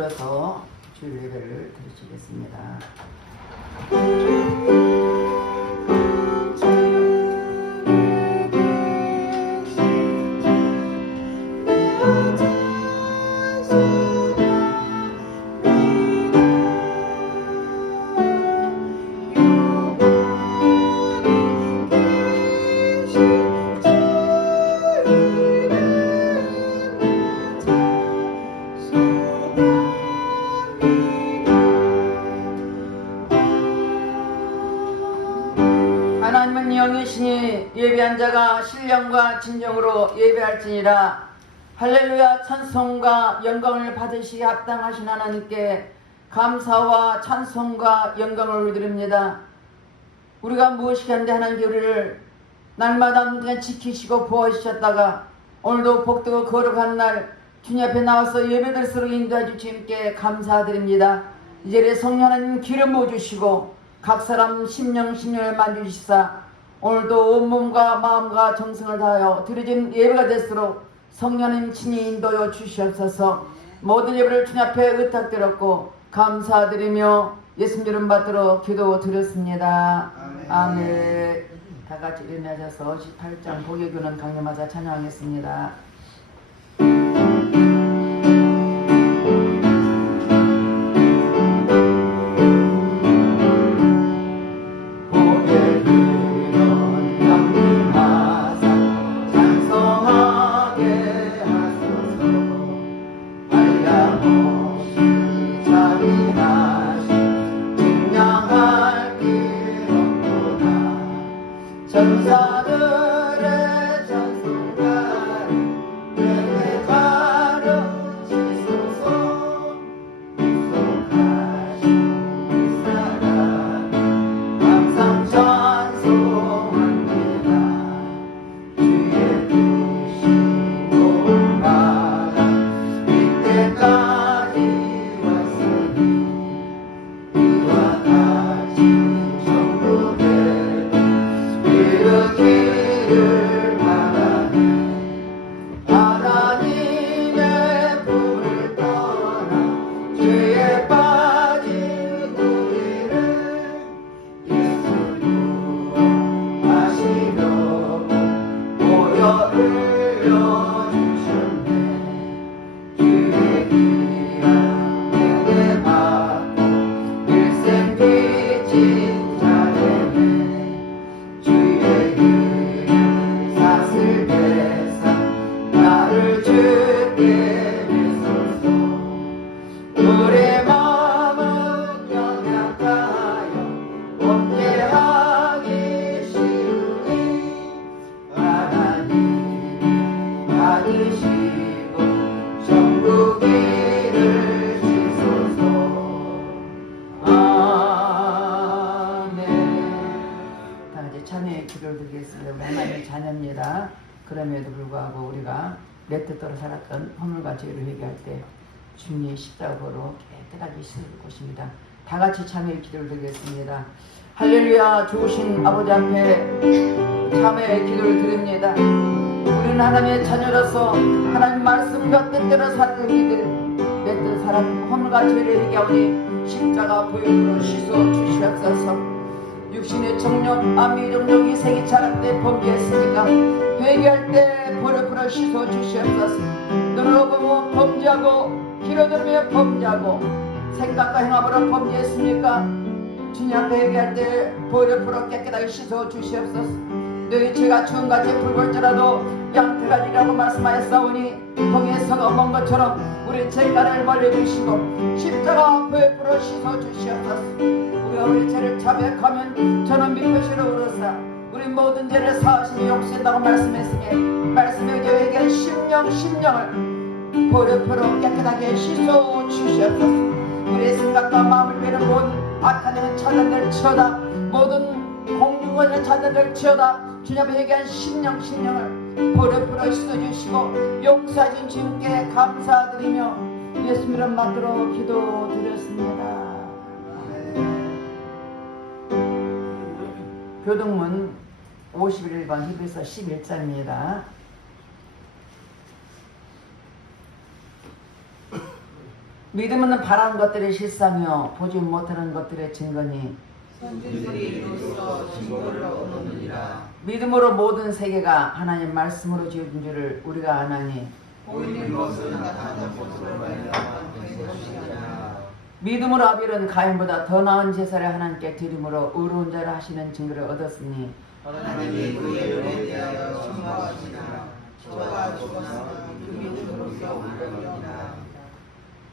들어서 주일 예배를 드리시겠습니다. 하나님은 영이시니 예배한 자가 신령과 진정으로 예배할지니라. 할렐루야. 찬송과 영광을 받으시기에 합당하신 하나님께 감사와 찬송과 영광을 드립니다. 우리가 무엇이긴 한데 하나님께 우리를 날마다 그냥 지키시고 보호하셨다가 오늘도 복되고 거룩한 날 주님 앞에 나와서 예배드릴수록 인도해 주신 주님께 감사드립니다. 이제 성령 하나님 기름 부어주시고 각 사람 심령을 만지시사 오늘도 온몸과 마음과 정성을 다하여 드려진 예배가 될수록 성령님 친히 인도여 주시옵소서. 모든 예배를 주님 앞에 의탁드렸고 감사드리며 예수님 이름 받들어 기도드렸습니다. 아멘. 다같이 일어나셔서 18장 고개교는 강림하자 찬양하겠습니다. 전사들의 찬송가를 내게 가르치소서. 약속하신 사랑 항상 찬송합니다. 주의 뜻이 올바라 이때까지 왔으니 이와 같이 천국에 이르기를 바라네. 하나님의 불을 떠나 죄에 빠진 우리를 예수 유혹하시려고 보혈을 흘려주셨네. 주의 귀한 은혜 받고 일생 빚진 자에게 주의 은혜 사슬 배사 나를 주께 내소서. 우리의 마음은 연약하여 범죄하기 쉬우니 하나님이 받으시고 천국 이르시소서. 아멘. 다같이 찬양의 기도를 드리겠습니다. 우리 하나님의 자녀입니다. 그럼에도 불구하고 우리가 내 뜻대로 살았던 허물과 죄를 회개할 때 주님의 십자가로 깨끗하게 씻을 것입니다. 다같이 찬양의 기도를 드리겠습니다. 할렐루야. 좋으신 아버지 앞에 참회의 기도를 드립니다. 우리는 하나님의 자녀로서 하나님 말씀과 뜻대로 사는 우리들 내 뜻 살았던 허물과 죄를 회개하오니 십자가 보혈로 씻어 주시옵소서. 육신의 정욕, 암의 정욕, 이생이 자랄 때 범죄했으니까 회개할 때 버려 씻어 주시옵소서. 눈으로 보고 범죄하고 귀로 들으며 범죄하고 생각과 행함으로 범죄했습니까? 주님 앞에 회개할 때 버려 깨끗하게 씻어 주시옵소서. 너희 죄가 주은같이 붉을지라도 양태가지라고 말씀하였사오니 동에서가 먼 것처럼 우리 죄가를 멀리주시고 십자가 보혈로 씻어 주시옵소서. 우리가 우리 죄를 자백하면 저는 빛으로 오르사 우리 모든 죄를 사하시며 용서한다고 말씀했으니 말씀에 의해 회개한 심령을 보혈로 깨끗하게 씻어 주시옵소서. 우리의 생각과 마음을 위하는 모든 악한 일은 차단될 치어다. 모든 공중원을 차단될 치어다. 주님 앞에 회개한 심령을 보혈로 씻어주시고 용서하신 주님께 감사드리며 예수님 이름 받들어 기도드렸습니다. 교동문 51번 히브리서 11장입니다. 믿음은 바라는 것들의 실상이요 보지 못하는 것들의 증거니 선지들이 이로써 증거를 얻느니라. 믿음으로 모든 세계가 하나님 말씀으로 지어진 줄을 우리가 아나니 보이는 것은 나타난 것으로 말미암아 된 것이 아니라. 믿음으로 아벨은 가인보다 더 나은 제사를 하나님께 드림으로 의로운 자를 하시는 증거를 얻었으니 하나님이 그의 은혜에 대하여 증거하시나 저가 죽었으나 그 믿음으로써 올려니라.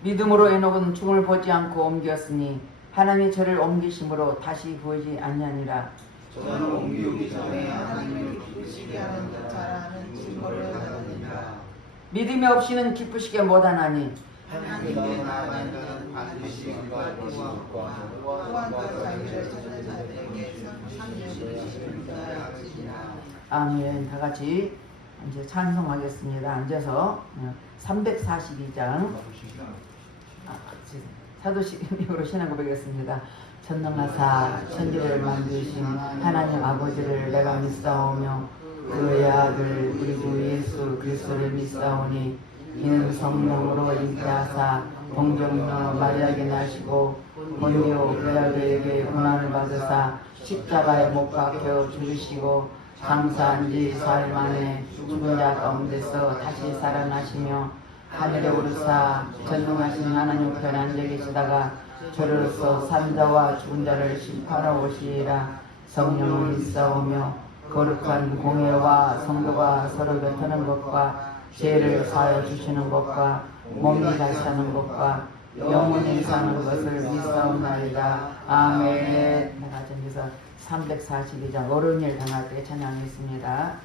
믿음으로 에녹은 죽음을 보지 않고 옮겼으니 하나님이 저를 옮기심으로 다시 보이지 아니하니라. 저는 옮기기 전에 하나님을 기쁘시게 하는 듯 잘하는 증거를 얻느니라. 믿음이 없이는 기쁘시게 못하나니 하나님께 나아가는 반드시 그와 또한 그 자기를 찾는 자들에게 상주를 주시리라. 아멘. 다 같이 이제 찬송하겠습니다. 앉아서 342장 사도신경으로 신앙 고백했습니다. 전능하사 천지를 만드신 하나님 아버지를 내가 믿사오며 그의 아들 우리 주 예수 그리스도를 믿사오니 이는 성령으로 잉태하사 동정녀 마리아에게 나시고 본디오 빌라도에게 고난을 받으사 십자가에 못 박혀 죽으시고 장사한 지 4일 만에 죽은 자 가운데서 다시 살아나시며 하늘에 오르사 전능하신 하나님 편에 앉아 계시다가 저로서 산자와 죽은 자를 심판하러 오시리라. 성령을 믿사오며 거룩한 공회와 성도가 서로 곁하는 것과 죄를 사하여 주시는 것과 몸이 다시 사는 것과 영원히 사는 것을 믿사옵나이다. 아멘. 내가 전에서 342장 어려운 일 당할 때 찬양했습니다.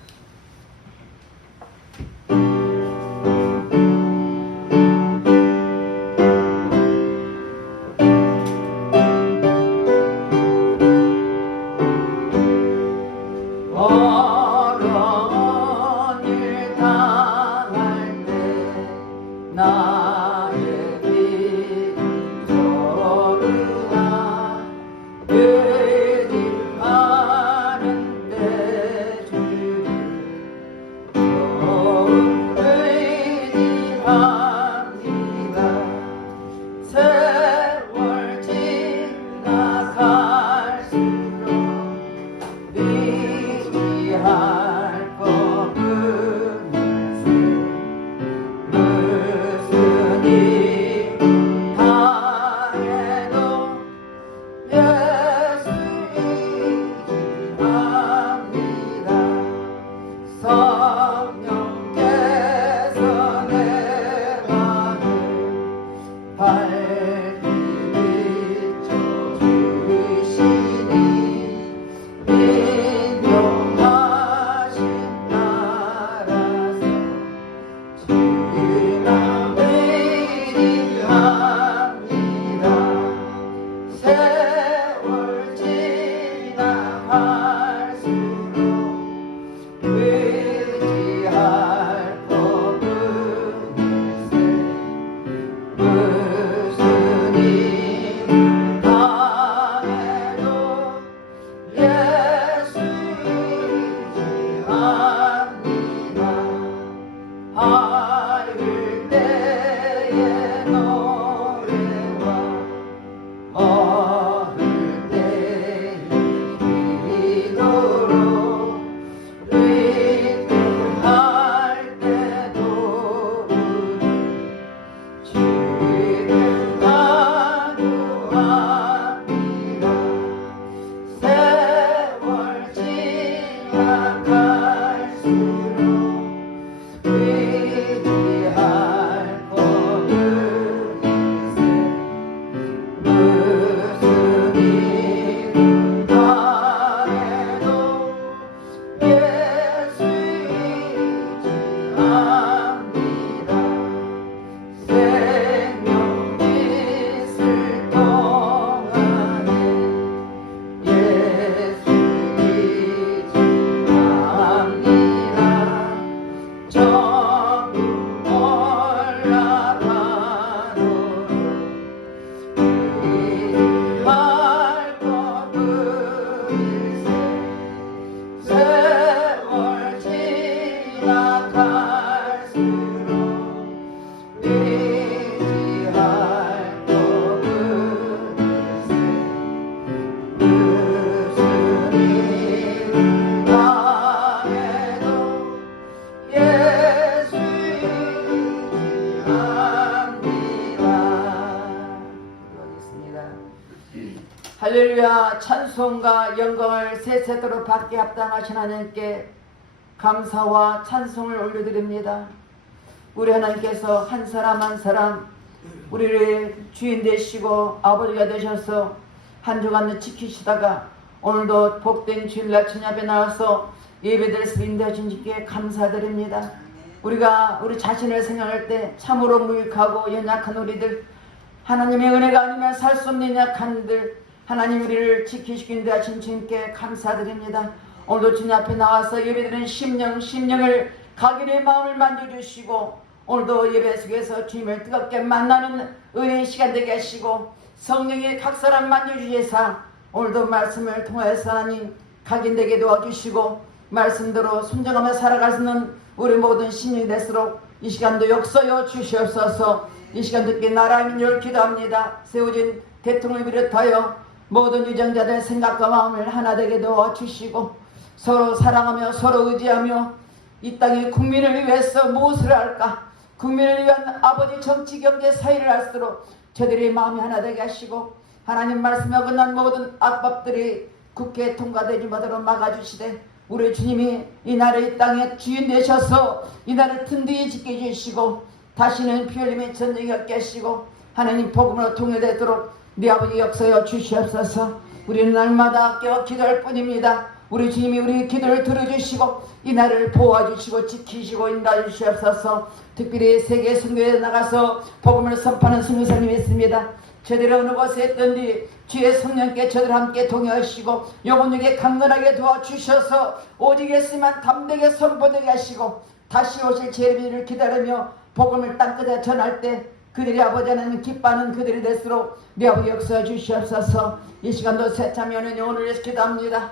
어려운 일 당할 때 나의 믿음 저르나 의심하는 데 주를 더욱 의심합니다. 세월 지나갈수록 의지할 법은 무슨 일 당해도 예수 의지합니다. 성령께서 내 맘을 밝히 비춰주시니 인용하신 나라서 주나 의지합니다. 세월 지나갈수록 의지할 법은 일세 무슨 일을 당해도 예수 의지합니다. 밝을 때의 노래와 어릴 때의 기도로 위급할 때도 주를 간구합니다. 세월 지나갈수록 의지할 법은 일세 무슨 일을 당해도 예수 의지합니다. 생명 있을 동안에 예수 의지합니다. 전부 올라가도록 의지할 법은 일세 세월 지나갈수록 의지할 할렐루야. 찬송과 영광을 세세토록 받게 합당하신 하나님께 감사와 찬송을 올려드립니다. 우리 하나님께서 한 사람 한 사람 우리를 주인 되시고 아버지가 되셔서 한 주간 지키시다가 오늘도 복된 주일날 주님 앞에 나와서 예배드릴 수 있는 데 주님께 감사드립니다. 우리가 우리 자신을 생각할 때 참으로 무익하고 연약한 우리들, 하나님의 은혜가 아니면 살 수 없는 약한들, 하나님 우리를 지키시긴 데 하신 주님께 감사드립니다. 오늘도 주님 앞에 나와서 예배드리는 심령을 각인의 마음을 만져주시고 오늘도 예배 속에서 주님을 뜨겁게 만나는 은혜의 시간 되게 하시고 성령의 각 사람 만져주시사 오늘도 말씀을 통하여서 하나님 각인되게 도와주시고 말씀대로 순종하며 살아갈 수 있는 우리 모든 심령이 될수록 이 시간도 역사여 주시옵소서. 이 시간 듣게 나라의 민족을 기도합니다. 세워진 대통령을 비롯하여 모든 유정자들의 생각과 마음을 하나 되게 도와주시고 서로 사랑하며 서로 의지하며 이 땅의 국민을 위해서 무엇을 할까? 국민을 위한 아버지 정치 경제 사회를 할수록 저들의 마음이 하나 되게 하시고 하나님 말씀에 어긋난 모든 악법들이 국회에 통과되지 못하도록 막아주시되 우리 주님이 이 나라의 땅에 주인 되셔서 이 나라를 든든히 지켜주시고 다시는 피 흘림의 전쟁이 없게 하시고 하나님 복음으로 통일되도록 네 아버지 역사여 주시옵소서. 우리는 날마다 깨어 기도할 뿐입니다. 우리 주님이 우리 기도를 들어주시고 이 나라를 보호해주시고 지키시고 인도해주시옵소서. 특별히 세계 선교에 나가서 복음을 선포하는 선교사님이 있습니다. 저들이 어느 곳에 있든지 주의 성령께 저들 함께 동행하시고 영혼에게 강건하게 도와주셔서 오직 예수만 담대하게 선포되게 하시고 다시 오실 제비를 기다리며 복음을 땅끝에 전할 때 그들이 아버지 하나님 기뻐하는 그들이 될수록 네 아버지 역사해 주시옵소서. 이 시간도 새참 연연히 오늘 위해서 기도합니다.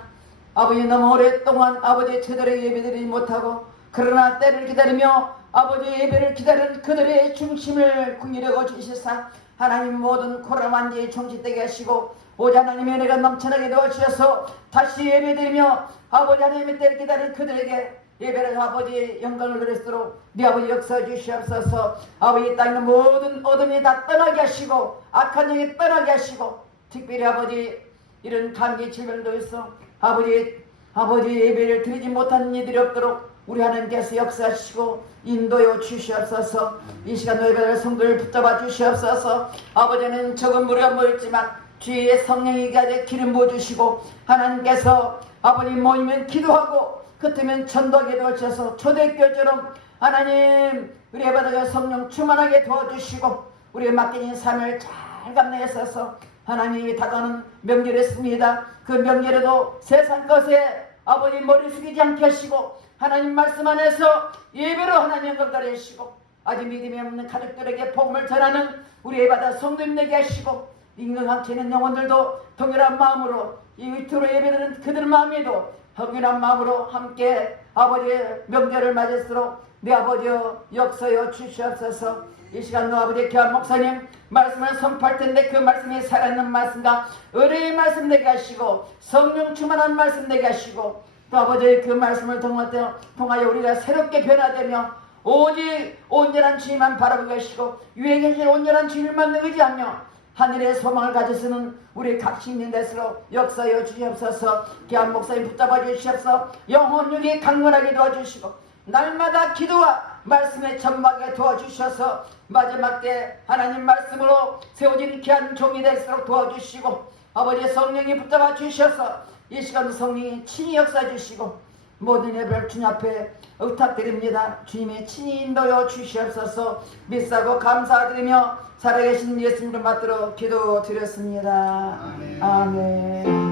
아버지 너무 오랫동안 아버지의 제대로 예배드리지 못하고 그러나 때를 기다리며 아버지의 예배를 기다리는 그들의 중심을 궁리려고 주시사 하나님 모든 코로나19의 종식되게 하시고 오직 하나님의 은혜가 넘쳐나게 도와주셔서 다시 예배드리며 아버지 하나님의 때를 기다리는 그들에게 예배를 아버지의 영광을 누릴수록 네 아버지 역사해 주시옵소서. 아버지 땅에 모든 어둠이 다 떠나게 하시고 악한 영이 떠나게 하시고 특별히 아버지 이런 감기 질병도 있어 아버지 예배를 드리지 못하는 이들이 없도록 우리 하나님께서 역사하시고 인도해 주시옵소서. 이 시간 예배를 성도를 붙잡아 주시옵소서. 아버지는 적은 무리가 모였지만 주의 성령이 가게 기름 부어주시고 하나님께서 아버지 모이면 기도하고 그때면 전도하게 도와주셔서 초대교회처럼 하나님 우리 예배당에 성령 충만하게 도와주시고 우리의 맡긴 삶을 잘 감내했어서 하나님이 다가오는 명절이었습니다. 그 명절에도 세상 것에 아버지 머리 숙이지 않게 하시고 하나님 말씀 안에서 예배로 하나님 영광을 하시고 아직 믿음이 없는 가족들에게 복음을 전하는 우리 예배당 성도님 되게 하시고 인간함치 있는 영혼들도 동일한 마음으로 이 위투로 예배드리는 그들 마음에도 동일한 마음으로 함께 아버지의 명절을 맞을수록 내 아버지여 역사여 주시옵소서. 이 시간도 아버지 귀한 목사님 말씀을 선포할 텐데 그 말씀이 살아있는 말씀과 은혜의 말씀 되게 하시고 성령 충만한 말씀 되게 하시고 또 아버지의 그 말씀을 통하여 우리가 새롭게 변화되며 오직 온전한 주님만 바라보고 계시고 위에 계신 온전한 주님만 의지하며 하늘의 소망을 가지시는 우리 각신인 데스로 역사여 주시옵소서. 귀한 목사님 붙잡아 주시옵소서. 영혼력이 강건하게 도와주시고 날마다 기도와 말씀에 전망하게 도와주셔서 마지막 때 하나님 말씀으로 세워진 귀한 종이 될수록 도와주시고 아버지 성령이 붙잡아 주셔서 이 시간도 성령이 친히 역사해 주시고 모든 예배를 주님 앞에 부탁드립니다. 주님의 친히 인도여 주시옵소서. 믿사고 감사드리며 살아계신 예수님을 받들어 기도드렸습니다. 아멘. 아멘.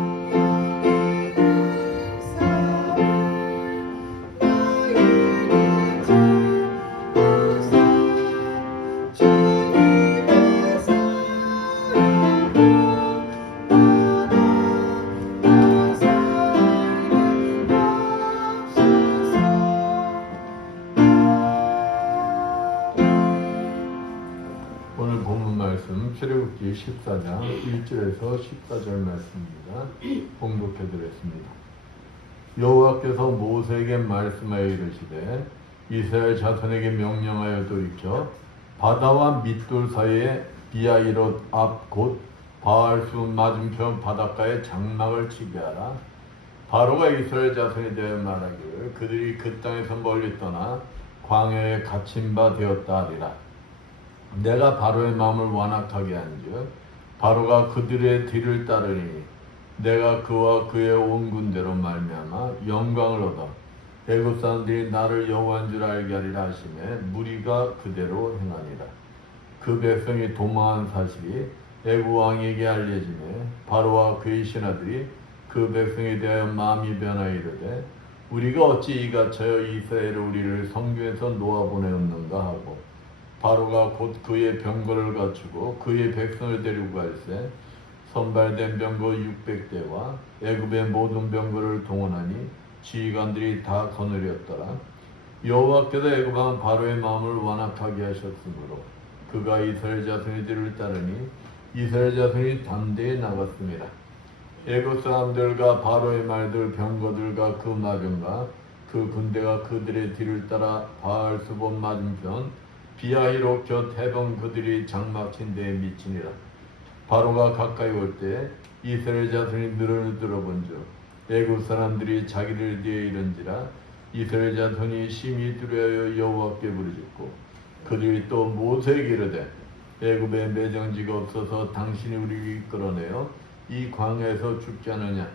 출애굽기 14장 1절에서 14절 말씀입니다. 봉독해드렸습니다. 여호와께서 모세에게 말씀하여 이르시되 이스라엘 자손에게 명령하여 돌이켜 바다와 밑돌 사이에 비아이롯 앞 곧 바알수 맞은편 바닷가에 장막을 치게 하라. 바로가 이스라엘 자손에 대하여 말하기를 그들이 그 땅에서 멀리 떠나 광야에 갇힌 바 되었다 하리라. 내가 바로의 마음을 완악하게 한즉 바로가 그들의 뒤를 따르니 내가 그와 그의 온 군대로 말미암아 영광을 얻어 애굽 사람들이 나를 여호와인 줄 알게 하리라 하시매 무리가 그대로 행하니라. 그 백성이 도망한 사실이 애굽 왕에게 알려지매 바로와 그의 신하들이 그 백성에 대하여 마음이 변하여 이르되 우리가 어찌 이같하여 이스라엘을 우리를 성중에서 놓아보내었는가 하고 바로가 곧 그의 병거를 갖추고 그의 백성을 데리고 갈새 선발된 병거 600대와 애굽의 모든 병거를 동원하니 지휘관들이 다 거느렸더라. 여호와께서 애굽 왕 바로의 마음을 완악하게 하셨으므로 그가 이스라엘 자손의 뒤를 따르니 이스라엘 자손이 담대히 나갔습니다. 애굽 사람들과 바로의 말들 병거들과 그 마병과 그 군대가 그들의 뒤를 따라 바알수본 맞은편 비아히로 곁 해변 그들이 장막친 데에 미치니라. 바로가 가까이 올 때 이스라엘 자손이 늘어는 들어본즉 애굽 사람들이 자기를 뒤에 이른지라. 이스라엘 자손이 심히 두려워하여 여호와께 부르짖고 그들이 또 모세에게 이르되 애굽에 매정지가 없어서 당신이 우리를 이끌어내어 이 광야에서 죽지 않느냐.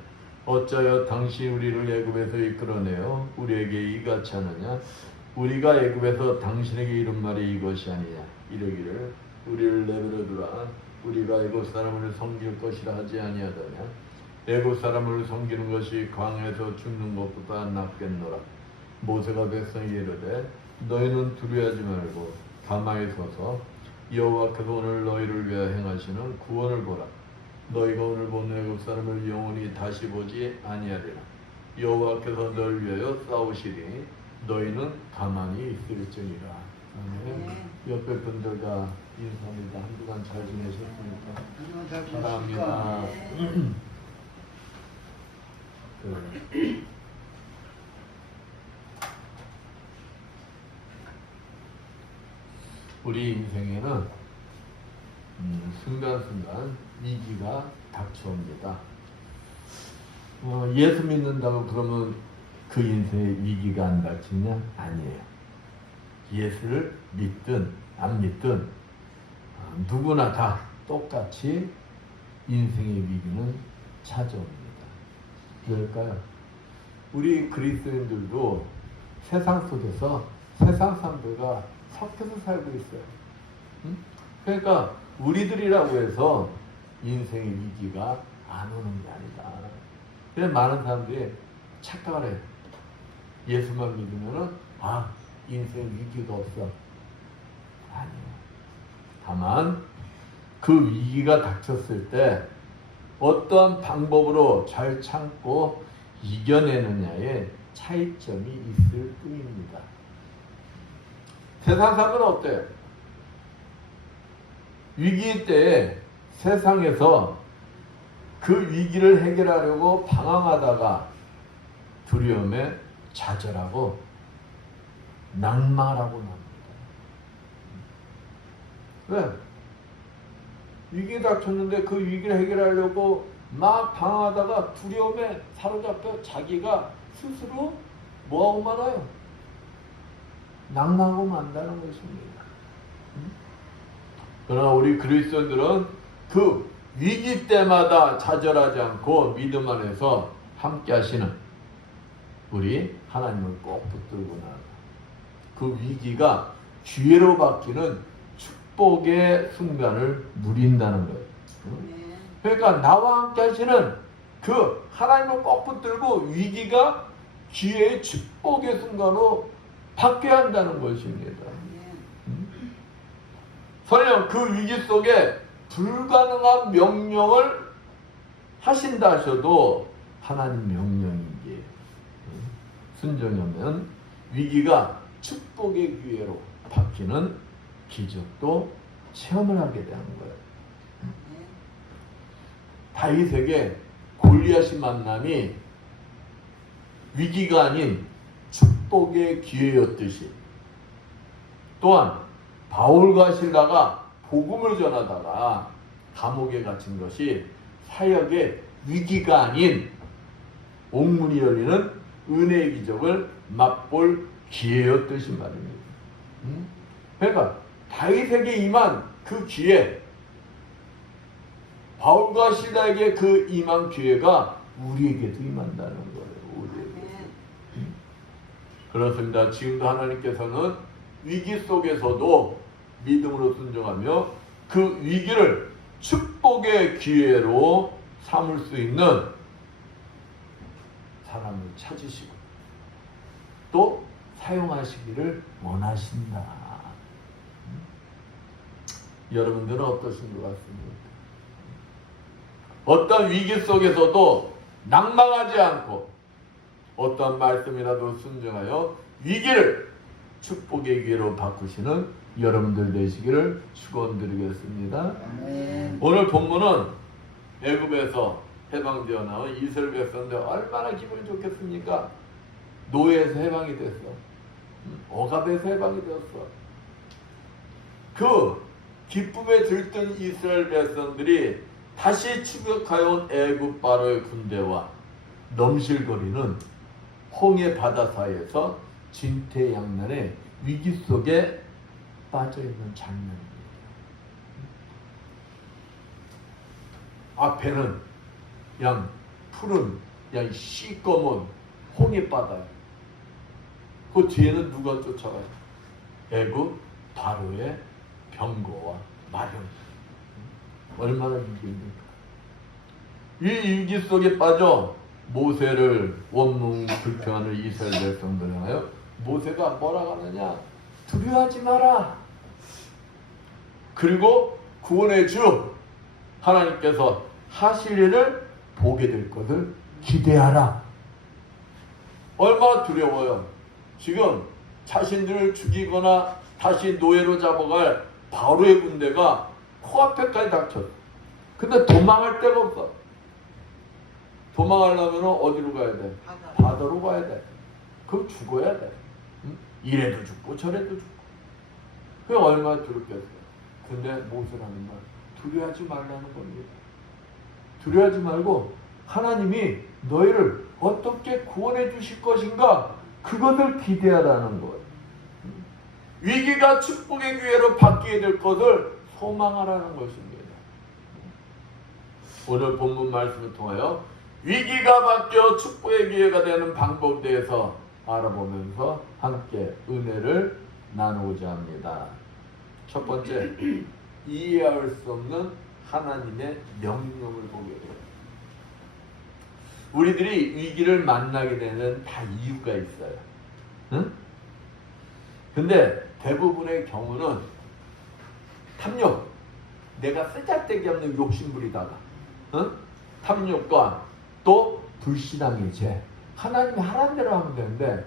어찌하여 당신이 우리를 애굽에서 이끌어내어 우리에게 이같이 하느냐. 우리가 애굽에서 당신에게 이른 말이 이것이 아니냐. 이르기를 우리를 내버려 두라. 우리가 애굽 사람을 섬길 것이라 하지 아니하더냐. 애굽 사람을 섬기는 것이 광야에서 죽는 것보다 낫겠노라. 모세가 백성에게 이르되 너희는 두려워하지 말고 가만히 서서 여호와께서 오늘 너희를 위하여 행하시는 구원을 보라. 너희가 오늘 본 애굽 사람을 영원히 다시 보지 아니하리라. 여호와께서 너를 위하여 싸우시리니 너희는 가만히 있을지니라. 아멘. 옆에 분들과 인사합니다. 한 주간 잘 지내셨습니까? 사랑합니다. 우리 인생에는 순간순간 위기가 닥쳐옵니다. 예수 믿는다고 그러면 그 인생에 위기가 안 닥치냐? 아니에요. 예수를 믿든 안 믿든 누구나 다 똑같이 인생의 위기는 찾아옵니다. 왜일까요? 우리 그리스도인들도 세상 속에서 세상 사람들과 섞여서 살고 있어요. 그러니까 우리들이라고 해서 인생의 위기가 안 오는 게 아니다. 그래서 많은 사람들이 착각을 해요. 예수만 믿으면은 인생 위기가 없어. 아니에요. 다만 그 위기가 닥쳤을 때 어떠한 방법으로 잘 참고 이겨내느냐에 차이점이 있을 뿐입니다. 세상 사람은 어때요? 위기 때 세상에서 그 위기를 해결하려고 방황하다가 두려움에 좌절하고 낭만하고 납니다. 왜? 위기에 닥쳤는데 그 위기를 해결하려고 막 방황하다가 두려움에 사로잡혀 자기가 스스로 뭐하고 말아요? 낭만하고 만다는 것입니다. 그러나 우리 그리스도인들은 그 위기 때마다 좌절하지 않고 믿음 안에서 함께 하시는 우리 하나님을 꼭 붙들고 나아가 그 위기가 기회로 바뀌는 축복의 순간을 누린다는 거예요. 그러니까 나와 함께 하시는 그 하나님을 꼭 붙들고 위기가 기회의 축복의 순간으로 바뀌어야 한다는 것입니다. 설령 그 위기 속에 불가능한 명령을 하신다 하셔도 하나님 명령인지 순종하면 위기가 축복의 기회로 바뀌는 기적도 체험을 하게 되는 거예요. 다윗에게 골리앗이 만남이 위기가 아닌 축복의 기회였듯이 또한 바울과 실라가 복음을 전하다가 감옥에 갇힌 것이 사역의 위기가 아닌 옥문이 열리는 은혜의 기적을 맛볼 기회였듯이 말입니다. 그러니까 다윗에게 임한 그 기회, 바울과 실라에게 그 임한 기회가 우리에게도 임한다는 거예요. 우리에게. 그렇습니다. 지금도 하나님께서는 위기 속에서도 믿음으로 순종하며 그 위기를 축복의 기회로 삼을 수 있는 사람을 찾으시고 또 사용하시기를 원하신다. 여러분들은 어떠신 것 같습니까? 어떤 위기 속에서도 낭망하지 않고 어떤 말씀이라도 순종하여 위기를 축복의 기회로 바꾸시는 여러분들 되시기를 축원드리겠습니다. 오늘 본문은 애굽에서 해방되어 나온 이스라엘 백성들 얼마나 기분이 좋겠습니까? 노예에서 해방이 됐어. 억압에서 해방이 되었어. 그 기쁨에 들뜬 이스라엘 백성들이 다시 추격하여 온 애굽 바로의 군대와 넘실거리는 홍해 바다 사이에서 진퇴양난의 위기 속에 빠져있는 장면입니다. 앞에는 양 푸른 양 시꺼먼 홍해 바다예요. 그 뒤에는 누가 쫓아가요? 애굽 바로의 병거와 마병. 얼마나 위기입니까? 이 위기 속에 빠져 모세를 원망 불평하는 이스라엘 백성들 향하여 모세가 뭐라고 하느냐? 두려워하지 마라. 그리고 구원의 주 하나님께서 하실 일을 보게 될 것을 기대하라. 얼마나 두려워요. 지금 자신들을 죽이거나 다시 노예로 잡아갈 바로의 군대가 코앞에까지 닥쳤어. 근데 도망할 데가 없어. 도망하려면 어디로 가야 돼? 바다로 가야 돼. 그럼 죽어야 돼. 응? 이래도 죽고 저래도 죽고. 그게 얼마나 두렵겠어요. 근데 모세라는 말 두려워하지 말라는 겁니다. 두려워하지 말고 하나님이 너희를 어떻게 구원해 주실 것인가 그것을 기대하라는 거예요. 위기가 축복의 기회로 바뀌게 될 것을 소망하라는 것입니다. 오늘 본문 말씀을 통하여 위기가 바뀌어 축복의 기회가 되는 방법에 대해서 알아보면서 함께 은혜를 나누고자 합니다. 첫 번째, 이해할 수 없는 하나님의 명령을 보게 돼요. 우리들이 위기를 만나게 되는 다 이유가 있어요. 응? 근데 대부분의 경우는 탐욕, 내가 쓰잘데기 없는 욕심부리다가 응? 탐욕과 또 불신앙의 죄, 하나님이 하라는 대로 하면 되는데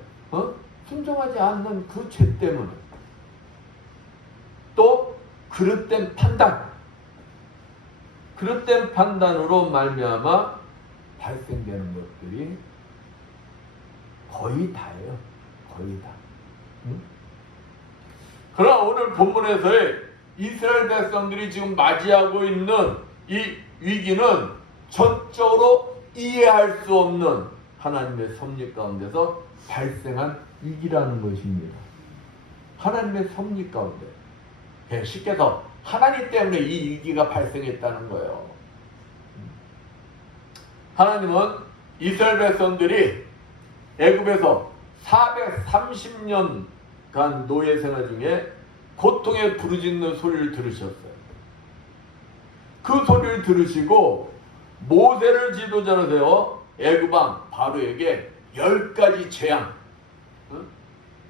순종하지 않는 그 죄 때문에 또 그릇된 판단, 그릇된 판단으로 말미암아 발생되는 것들이 거의 다예요. 거의 다. 응? 그러나 오늘 본문에서의 이스라엘 백성들이 지금 맞이하고 있는 이 위기는 전적으로 이해할 수 없는 하나님의 섭리 가운데서 발생한 위기라는 것입니다. 하나님의 섭리 가운데. 쉽게 해서 하나님 때문에 이 위기가 발생했다는 거예요. 하나님은 이스라엘 백성들이 애굽에서 430년간 노예 생활 중에 고통에 부르짖는 소리를 들으셨어요. 그 소리를 들으시고 모세를 지도자로 세워 애굽왕 바로에게 10가지 재앙,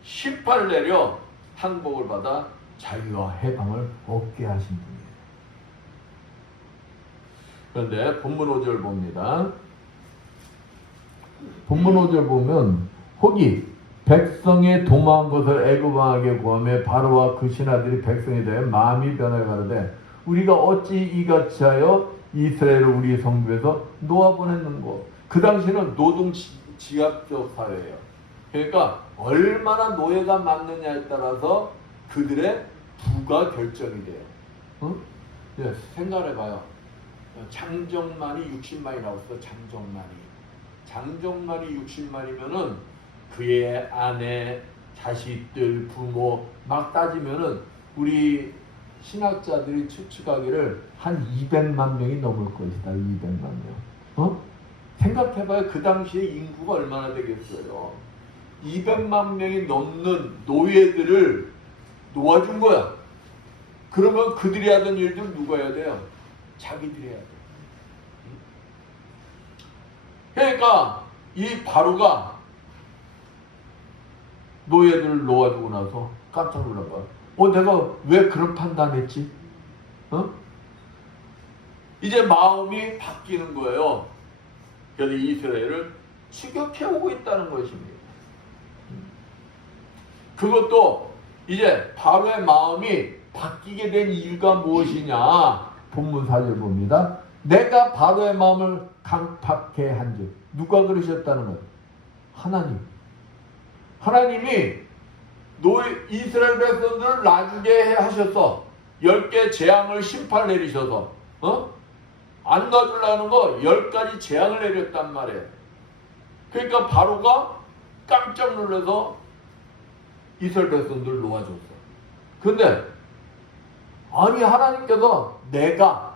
심판을 내려 항복을 받아 자유와 해방을 얻게 하신 분이에요. 그런데 본문 5절 봅니다. 본문 5절 보면 혹이 백성의 도망한 것을 애굽 왕에게 구하며 바로와 그 신하들이 백성에 대해 마음이 변하여 가로되 우리가 어찌 이같이 하여 이스라엘을 우리 성읍에서 놓아보냈는고. 그 당시는 노동 지압적 사회예요. 그러니까 얼마나 노예가 많느냐에 따라서 그들의 부가 결정이 돼요. 예, 생각해봐요. 장정만이 60만이 나왔어. 장정만이 60만이면은 그의 아내, 자식들, 부모 막 따지면은 우리 신학자들이 추측하기를 한 200만 명이 넘을 것이다. 200만 명. 생각해봐요. 그 당시에 인구가 얼마나 되겠어요. 200만 명이 넘는 노예들을 놓아준 거야. 그러면 그들이 하던 일들 누가 해야 돼요? 자기들이 해야 돼. 그러니까 이 바로가 노예들을 놓아주고 나서 깜짝 놀란 거야. 내가 왜 그런 판단했지? 이제 마음이 바뀌는 거예요. 그래서 이스라엘을 추격해오고 있다는 것입니다. 그것도 이제 바로의 마음이 바뀌게 된 이유가 무엇이냐? 본문 4절 봅니다. 내가 바로의 마음을 강팍해 한즉. 누가 그러셨다는 거예요? 하나님. 하나님이 이스라엘 백성들을 놔주게 하셔서 10개 재앙을 심판 내리셔서 안 놔주려는 거 10가지 재앙을 내렸단 말이에요. 그러니까 바로가 깜짝 놀라서 이스라엘 백성들을 놓아줬어. 근데 아니 하나님께서 내가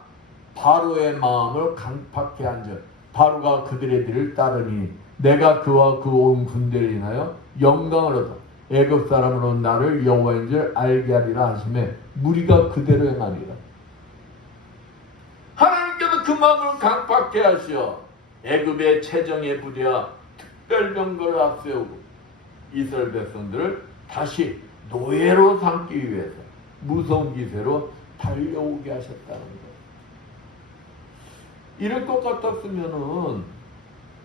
바로의 마음을 강팍해 한즉 바로가 그들의 뒤를 따르니 내가 그와 그 온 군대를 인하여 영광을 얻어 애굽 사람으로 나를 여호와인 줄 알게 하리라 하시매 무리가 그대로 행하리라. 하나님께서 그 마음을 강팍해 하시어 애굽의 최정예 부대와 특별병거를 앞세우고 이스라엘 백성들을 다시 노예로 삼기 위해서 무서운 기세로 달려오게 하셨다는 거예요. 이럴 것 같았으면은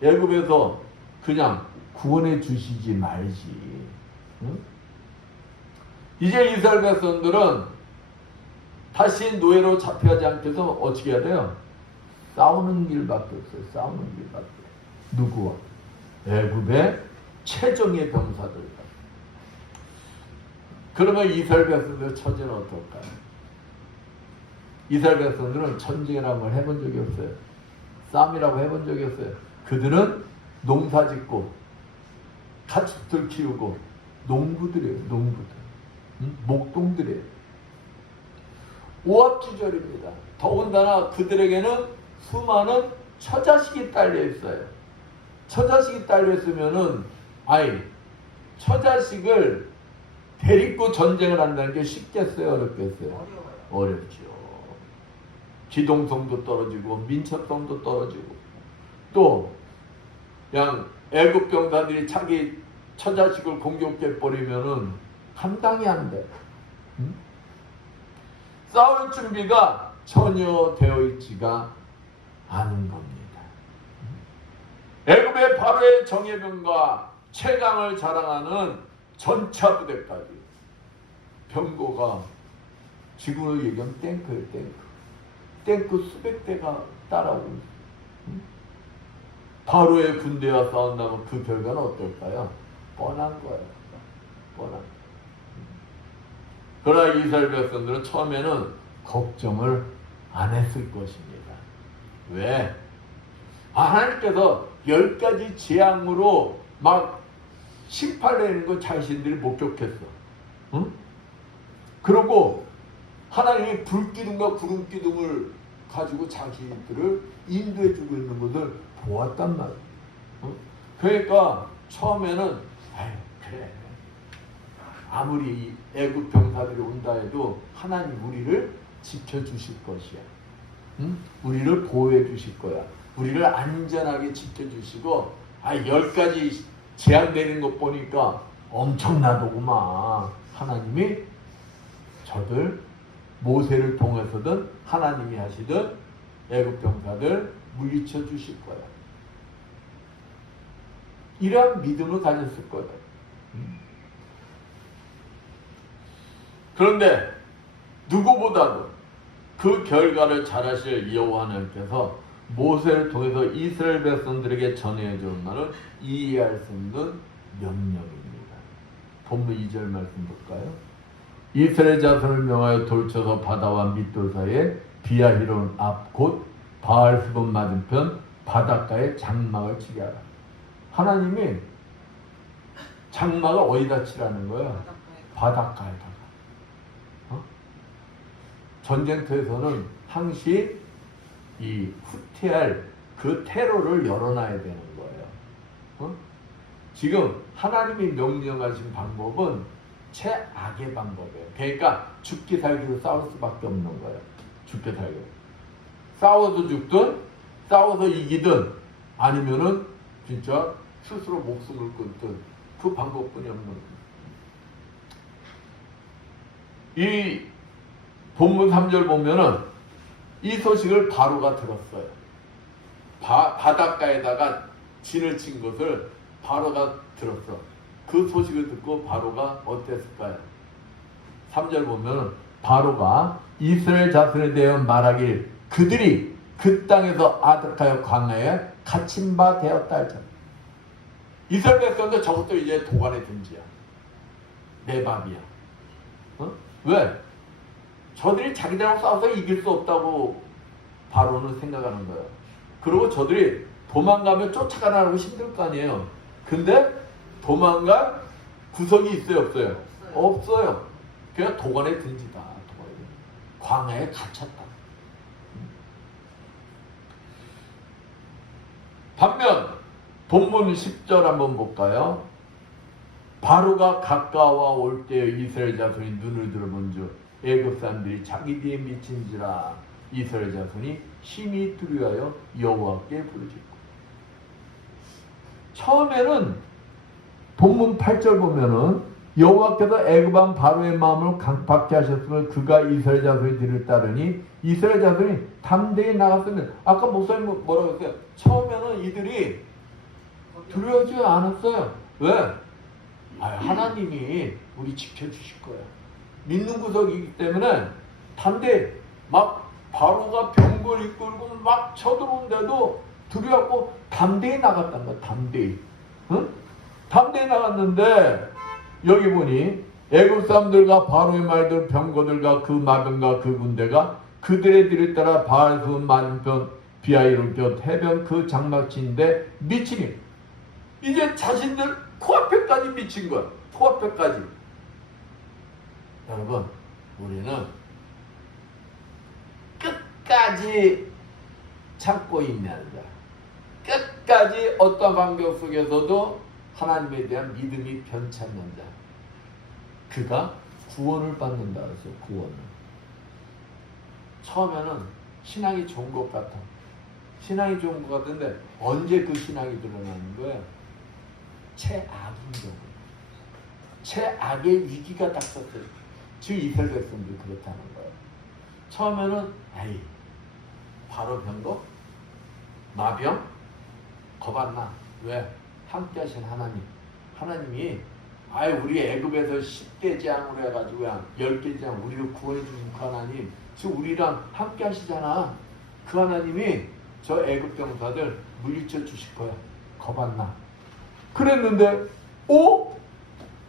애굽에서 그냥 구원해 주시지 말지. 응? 이제 이스라엘 백성들은 다시 노예로 잡혀가지 않기 위해서 어떻게 해야 돼요? 싸우는 길밖에 없어요. 싸우는 길밖에. 누구와? 애굽의 최정예 병사들과. 그러면 이스라엘 백성들의 처지는 어떨까요? 이스라엘 백성들은 전쟁이라는 걸 해본 적이 없어요. 싸움이라고 해본 적이 없어요. 그들은 농사 짓고 가축들 키우고 농부들이에요. 농부들. 목동들이에요. 오합지졸입니다. 더군다나 그들에게는 수많은 처자식이 딸려 있어요. 처자식이 딸려 있으면은 처자식을 데리고 전쟁을 한다는 게 쉽겠어요? 어렵겠어요? 어렵죠. 기동성도 떨어지고 민첩성도 떨어지고 또 그냥 애굽 병사들이 자기 처자식을 공격해 버리면은 감당이 안 돼. 싸울 준비가 전혀 되어 있지가 않은 겁니다. 애굽의 바로의 정예병과 최강을 자랑하는 전차 부대까지 병거가 지금으로 얘기하면 탱크예요. 탱크 수백 대가 따라오고 있어요. 바로의 군대와 싸운다면 그 결과는 어떨까요? 뻔한 거예요. 뻔한. 그러나 이스라엘 백성들은 처음에는 걱정을 안 했을 것입니다. 왜? 하나님께서 10가지 재앙으로 막 심판내는 거 자신들이 목격했어. 응? 그리고 하나님이 불기둥과 구름기둥을 가지고 자기들을 인도해주고 있는 것을 보았단 말이야. 그러니까 처음에는 그래 아무리 애굽 병사들이 온다 해도 하나님 우리를 지켜주실 것이야. 우리를 보호해 주실 거야. 우리를 안전하게 지켜주시고 10가지 재앙 내리는 것 보니까 엄청나더구만. 하나님이 저들 모세를 통해서든 하나님이 하시든 애굽 병사들 물리쳐 주실 거야. 이러한 믿음을 가졌을 거야. 그런데 누구보다도 그 결과를 잘하실 여호와 하나님께서 모세를 통해서 이스라엘 백성들에게 전해 준 말은 이해할 수 없는 명령입니다. 본문 2절 말씀 볼까요? 이스라엘 자손을 명하여 돌쳐서 바다와 밑돌 사이에 비아히론 앞 곧 바알스본 맞은편 바닷가에 장막을 치게 하라. 하나님이 장막을 어디다 치라는 거야? 바닷가에다가. 전쟁터에서는 항시 이 후퇴할 그 테러를 열어놔야 되는 거예요. 지금 하나님이 명령하신 방법은 최악의 방법이에요. 그러니까 죽기 살기로 싸울 수밖에 없는 거예요. 죽기 살기로. 싸워서 죽든 싸워서 이기든 아니면은 진짜 스스로 목숨을 끊든 그 방법뿐이 없는 거예요. 이 본문 3절 보면은 이 소식을 바로가 들었어요. 바닷가에다가 진을 친 것을 바로가 들었어. 그 소식을 듣고 바로가 어땠을까요? 3절 보면 바로가 이스라엘 자손에 대해 말하길 그들이 그 땅에서 아득하여 광야에 갇힌 바 되었다 했잖아. 이스라엘 백성들 저것들 이제 도관에 든지야. 내 밥이야. 왜? 저들이 자기들하고 싸워서 이길 수 없다고 바로는 생각하는 거예요. 그리고 저들이 도망가면 쫓아가라고 힘들 거 아니에요. 근데 도망갈 구석이 있어요, 없어요? 없어요. 그냥 도관에 든지다. 광야에 갇혔다. 반면 본문 10절 한번 볼까요? 바로가 가까워 올 때 이스라엘 자손이 눈을 들어본즉 애굽 사람들이 자기 뒤에 미친지라 이스라엘 자손이 심히 두려워하여 여호와께 부르짖고. 처음에는 본문 8절 보면은 여호와께서 애굽 왕 바로의 마음을 강팍케 하셨으면 그가 이스라엘 자손의 뒤를 따르니 이스라엘 자손이 담대히 나갔으면. 아까 목사님 뭐라고 했어요? 처음에는 이들이 두려워하지 않았어요. 왜? 하나님이 우리 지켜주실 거야. 믿는 구석이기 때문에 담대히 막 바로가 병거를 이끌고 막 쳐들어온데도 두려워하고 담대히 나갔단 거야. 담대히. 응? 담대히 나갔는데 여기 보니 애굽 사람들과 바로의 말들 병거들과 그 마병과 그 군대가 그들의 뒤를 따라 바알스본 맞은편 비아히론 곁 해변 그 장막치인데 미치니 이제 자신들 코앞에까지 미친 거야. 코앞에까지. 여러분, 우리는 끝까지 참고 있는 자, 끝까지 어떤 환경 속에서도 하나님에 대한 믿음이 변치 않는 자, 그가 구원을 받는다 그랬어요. 구원을. 처음에는 신앙이 좋은 것 같아. 신앙이 좋은 것 같은데 언제 그 신앙이 드러나는 거야? 최악인 경우, 최악의 위기가 닥쳤어요. 즉 이스라엘 백성들이 그렇다는 거예요. 처음에는 바로 병거, 마병, 겁안나. 왜? 함께 하신 하나님. 하나님이 우리 애굽에서 10대 재앙으로 해가지고 10개 재앙 우리를 구원해 주신 그 하나님, 지금 우리랑 함께 하시잖아. 그 하나님이 저 애굽 병사들 물리쳐 주실 거야. 겁안나. 그랬는데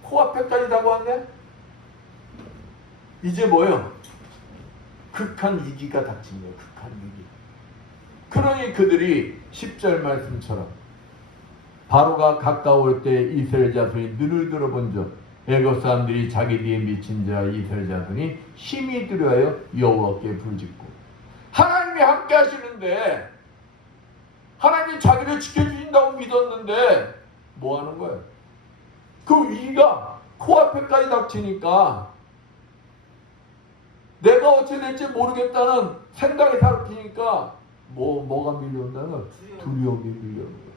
코앞에까지 다가왔네. 이제 뭐예요? 극한 위기가 닥친 거예요. 극한 위기. 그러니 그들이 10절 말씀처럼 바로가 가까울 때 이스라엘 자손이 눈을 들어본즉 애굽 사람들이 자기 뒤에 미친 자 이스라엘 자손이 심히 두려워하여 여호와께 부르짖고. 하나님이 함께 하시는데, 하나님이 자기를 지켜주신다고 믿었는데 뭐 하는 거예요? 그 위기가 코앞에까지 닥치니까 내가 어찌 될지 모르겠다는 생각이 사로잡히니까 뭐가 밀려온다는 거야? 두려움이 밀려오는 거야.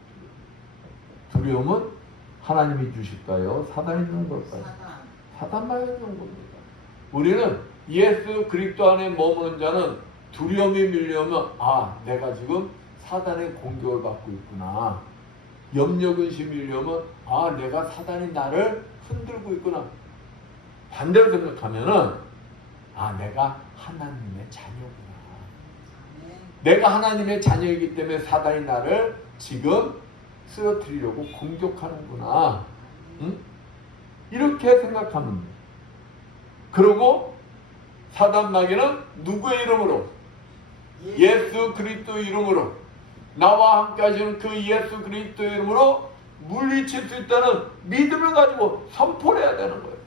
두려움은 하나님이 주실까요? 사단이 주는 걸까요? 사단만이 주는 겁니다. 우리는 예수 그리스도 안에 머무는 자는 두려움이 밀려오면 내가 지금 사단의 공격을 받고 있구나. 염려 근심이 밀려오면 내가 사단이 나를 흔들고 있구나. 반대로 생각하면은 내가 하나님의 자녀구나. 내가 하나님의 자녀이기 때문에 사단이 나를 지금 쓰러뜨리려고 공격하는구나. 응? 이렇게 생각하면 돼. 그리고 사단 마귀는 누구의 이름으로? 예수 그리스도 이름으로, 나와 함께 하시는 그 예수 그리스도 이름으로 물리칠 수 있다는 믿음을 가지고 선포를 해야 되는 거예요.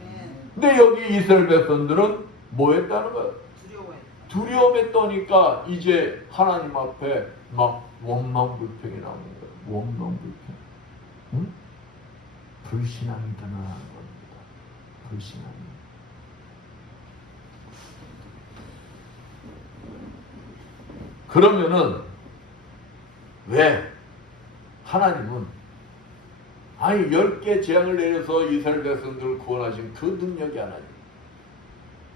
아멘. 근데 여기 이스라엘 백성들은 뭐 했다는 거예요? 두려워해. 두려움에 떠니까 이제 하나님 앞에 막 원망불평이 나오는 거예요. 원망불평. 응? 불신앙이 드러나는 겁니다. 불신앙이. 그러면은 왜 하나님은 아니 10개 재앙을 내려서 이스라엘 백성들을 구원하신 그 능력이 하나님,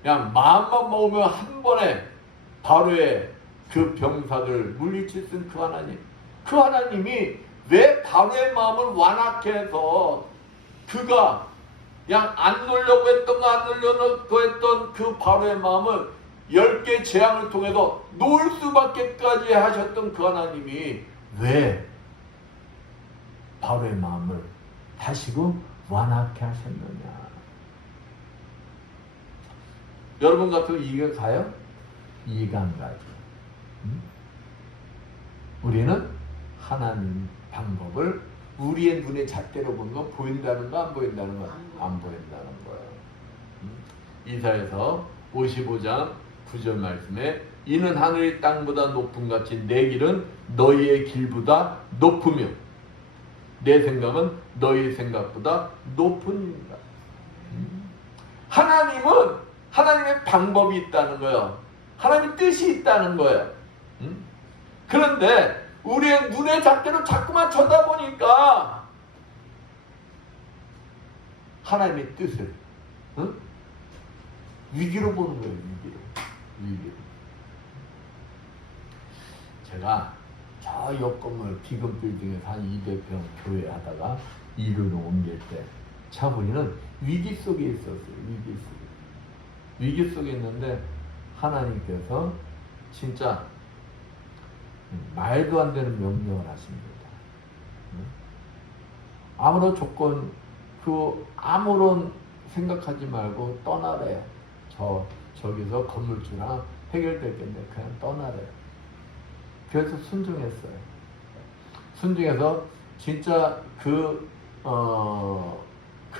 그냥 마음만 먹으면 한 번에 바로의 그 병사들 물리칠 수 있는 그 하나님, 그 하나님이 왜 바로의 마음을 완악해 해서 그가 그냥 안 놀려고 했던 거 안 놀려고 했던 그 바로의 마음을 10개 재앙을 통해서 놓을 수밖에까지 하셨던 그 하나님이 왜 바로의 마음을 다시금 완악해 하셨느냐. 여러분 같으면 이해가 가요? 이해가 안 가죠. 우리는 하나님 방법을 우리의 눈에 잣대로 보는 건 보인다는 거 안 보인다는 거? 안 보인다는 거예요. 이사야서 55장 9절 말씀에 이는 하늘이 땅보다 높은 같이 내 길은 너희의 길보다 높으며 내 생각은 너희 생각보다 높으니라. 하나님은 하나님의 방법이 있다는 거예요. 하나님의 뜻이 있다는 거예요. 그런데 우리의 눈의 잣대로 자꾸만 쳐다보니까 하나님의 뜻을 위기로 보는 거예요. 위기로. 제가 저 옆 건물 비금 빌딩에서 한 200평 교회 하다가 일을 옮길 때 차분히는 위기 속에 있었어요. 위기 속에 있는데 하나님께서 진짜 말도 안 되는 명령을 하십니다. 아무런 조건, 아무런 생각하지 말고 떠나래요. 저기서 건물주랑 해결되겠네. 그냥 떠나래요. 그래서 순종했어요. 순종해서 진짜 그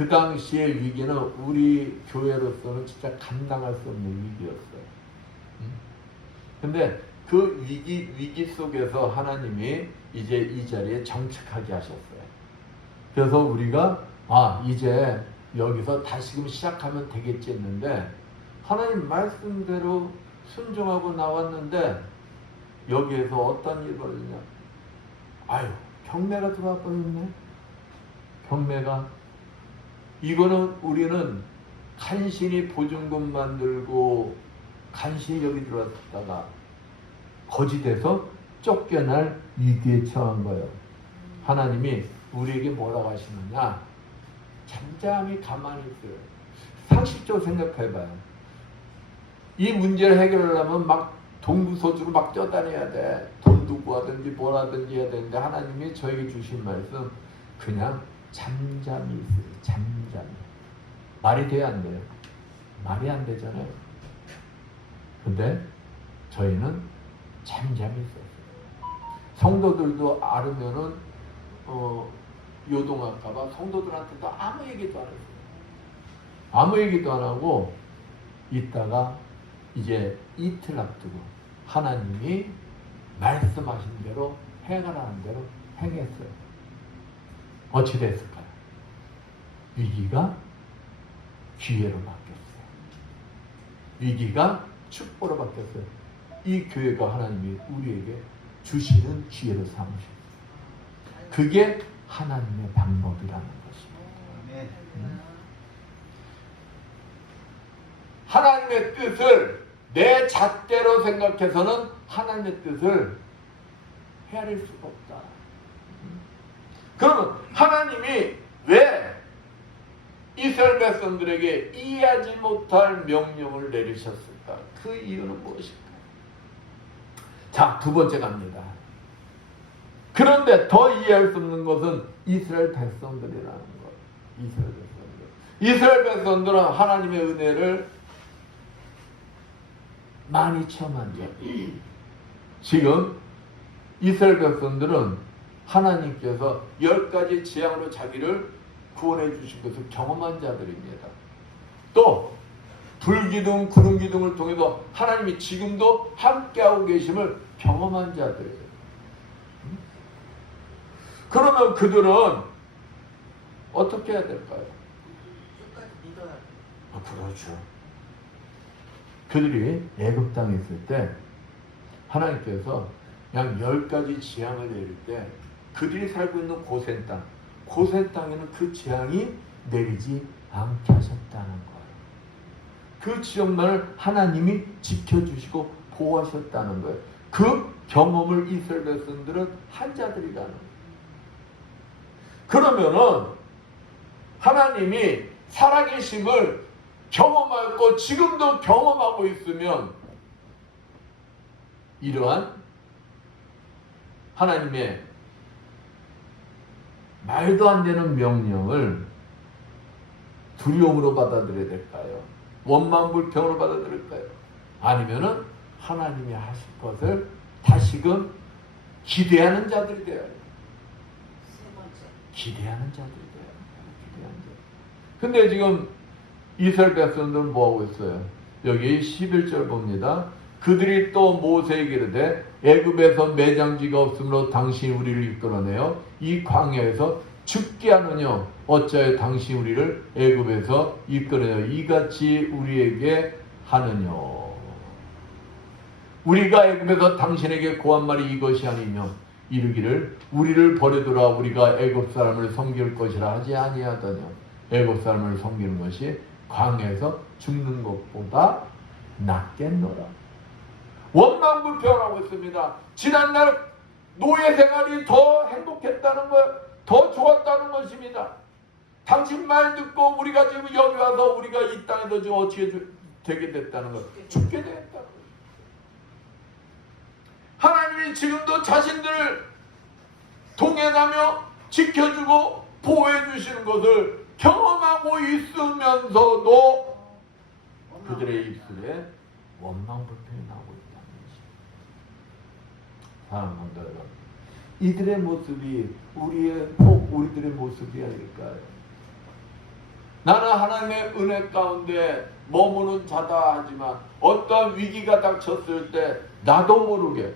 당시의 위기는 우리 교회로서는 진짜 감당할 수 없는 위기였어요. 근데 그 위기 속에서 하나님이 이제 이 자리에 정착하게 하셨어요. 그래서 우리가 이제 여기서 다시금 시작하면 되겠지 했는데 하나님 말씀대로 순종하고 나왔는데 여기에서 어떤 일이 벌어지냐? 경매가 들어와 버렸네. 경매가. 이거는 우리는 간신히 보증금 만들고 간신히 여기 들어왔다가 거짓돼서 쫓겨날 위기에 처한 거예요. 하나님이 우리에게 뭐라고 하시느냐? 잠잠히 가만히 있어요. 상식적으로 생각해봐요. 이 문제를 해결하려면 막 동부서주로 막 뛰어다녀야 돼. 돈도 구하든지 뭘 하든지 해야 되는데 하나님이 저에게 주신 말씀 그냥 잠잠히 있어요. 잠잠히. 말이 돼야 안 돼요? 말이 안 되잖아요. 근데 저희는 잠잠히 있었어요. 성도들도 알으면은 요동할까봐 성도들한테도 아무 얘기도 안 했어요. 아무 얘기도 안 하고 있다가 이제 이틀 앞두고 하나님이 말씀하신 대로 행하라는 대로 행했어요. 어찌 됐을까요? 위기가 기회로 바뀌었어요. 위기가 축복으로 바뀌었어요. 이 교회가 하나님이 우리에게 주시는 기회로 삼으셨어요. 그게 하나님의 방법이라는 것입니다. 하나님의 뜻을 내 잣대로 생각해서는 하나님의 뜻을 헤아릴 수가 없다. 그러면 하나님이 왜 이스라엘 백성들에게 이해하지 못할 명령을 내리셨을까? 그 이유는 무엇일까? 자, 두 번째 갑니다. 그런데 더 이해할 수 없는 것은 이스라엘 백성들이라는 것. 이스라엘 백성들은 하나님의 은혜를 많이 체험한 자. 지금 이스라엘 백성들은 하나님께서 10가지 재앙으로 자기를 구원해 주신 것을 경험한 자들입니다. 또 불기둥, 구름기둥을 통해서 하나님이 지금도 함께하고 계심을 경험한 자들이에요. 그러면 그들은 어떻게 해야 될까요? 끝까지 믿어야 돼. 그렇죠. 그들이 애굽 땅에 있을 때 하나님께서 약 10가지 재앙을 내릴 때 그들이 살고 있는 고센 땅에는 그 재앙이 내리지 않게 하셨다는 거예요. 그 지역만을 하나님이 지켜주시고 보호하셨다는 거예요. 그 경험을 이스라엘 백성들은 한 자들이라는 거예요. 그러면은 하나님이 살아계심을 경험하고 지금도 경험하고 있으면 이러한 하나님의 말도 안 되는 명령을 두려움으로 받아들여야 될까요? 원망불평으로 받아들일까요? 아니면은 하나님이 하실 것을 다시금 기대하는 자들이 되어야 해요. 세 번째. 기대하는 자들이 돼요. 기대하는 자. 근데 지금 이스라엘 백성들은 뭐 하고 있어요? 여기 11절 봅니다. 그들이 또 모세에게 이르되 애굽에서 매장지가 없으므로 당신이 우리를 이끌어내어 이 광야에서 죽게 하느냐 어찌하여 당신이 우리를 애굽에서 이끌어내어 이같이 우리에게 하느냐. 우리가 애굽에서 당신에게 고한 말이 이것이 아니며 이르기를 우리를 버려두라 우리가 애굽 사람을 섬길 것이라 하지 아니하더냐. 애굽 사람을 섬기는 것이 광야에서 죽는 것보다 낫겠노라. 원망불평하고 있습니다. 지난날 노예 생활이 더 행복했다는 것, 더 좋았다는 것입니다. 당신 말 듣고 우리가 지금 여기 와서 우리가 이 땅에서 지금 어떻게 되게 됐다는 것, 죽게 됐다는 것. 하나님이 지금도 자신들을 동행하며 지켜주고 보호해 주시는 것을 경험하고 있으면서도 그들의 입술에 원망불평이 나오고 있다는 것입니다. 사랑하는 여러분, 이들의 모습이 우리들의 모습이 아닐까요? 나는 하나님의 은혜 가운데 머무는 자다 하지만 어떠한 위기가 닥쳤을 때 나도 모르게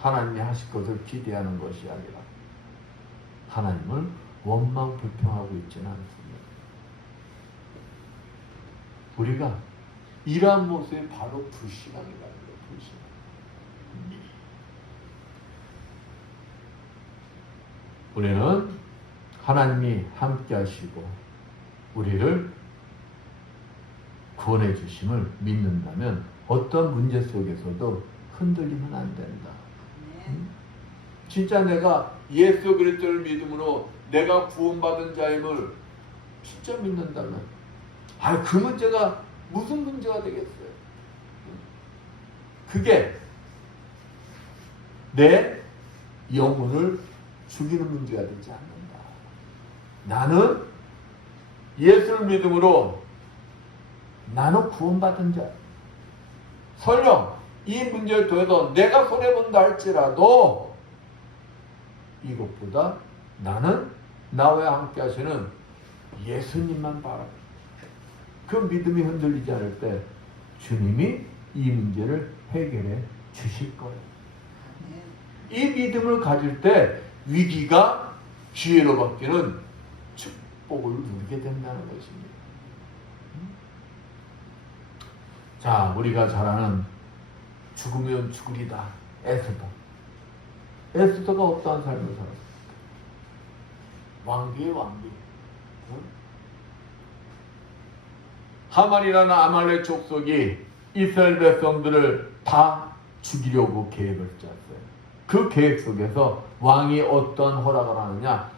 하나님이 하실 것을 기대하는 것이 아니라 하나님을 원망불평하고 있지는 않습니다. 우리가 이러한 모습이 바로 불신앙이라는 거예요. 불신앙. 우리는 하나님이 함께 하시고 우리를 구원해 주심을 믿는다면 어떤 문제 속에서도 흔들리면 안 된다. 진짜 내가 예수 그리스도를 믿음으로 내가 구원받은 자임을 진짜 믿는다면 그 문제가 무슨 문제가 되겠어요? 그게 내 영혼을 죽이는 문제가 되지 않는다. 나는 예수를 믿음으로 나는 구원받은 자. 설령 이 문제를 통해서 내가 손해본다 할지라도 이것보다 나는 나와 함께 하시는 예수님만 바라봅니다. 그 믿음이 흔들리지 않을 때 주님이 이 문제를 해결해 주실 거예요. 이 믿음을 가질 때 위기가 기회로 바뀌는 축복을 누리게 된다는 것입니다. 자, 우리가 잘 아는 죽으면 죽으리다. 에스더가 어떠한 삶을 살았습니까? 왕비의 왕비. 하만이라는 아말렉 족속이 이스라엘 백성들을 다 죽이려고 계획을 짰어요. 그 계획 속에서 왕이 어떤 허락을 하느냐?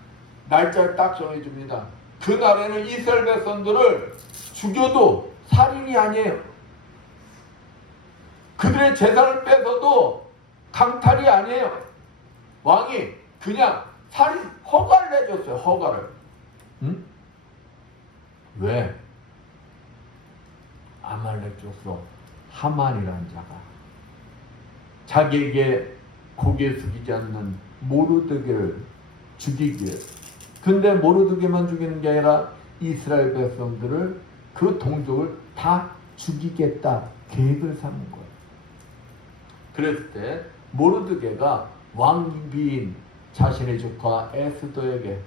날짜를 딱 정해줍니다. 그날에는 이스라엘 백성들을 죽여도 살인이 아니에요. 그들의 재산을 뺏어도 강탈이 아니에요. 왕이 그냥 살인 허가를 내줬어요. 허가를. 응? 왜? 아말렉 족속 하만이라는 자가 자기에게 고개 숙이지 않는 모르드게를 죽이기 위해서. 근데 모르드게만 죽이는 게 아니라 이스라엘 백성들을 그 동족을 다 죽이겠다 계획을 삼은 거예요. 그랬을 때 모르드게가 왕비인 자신의 조카 에스더에게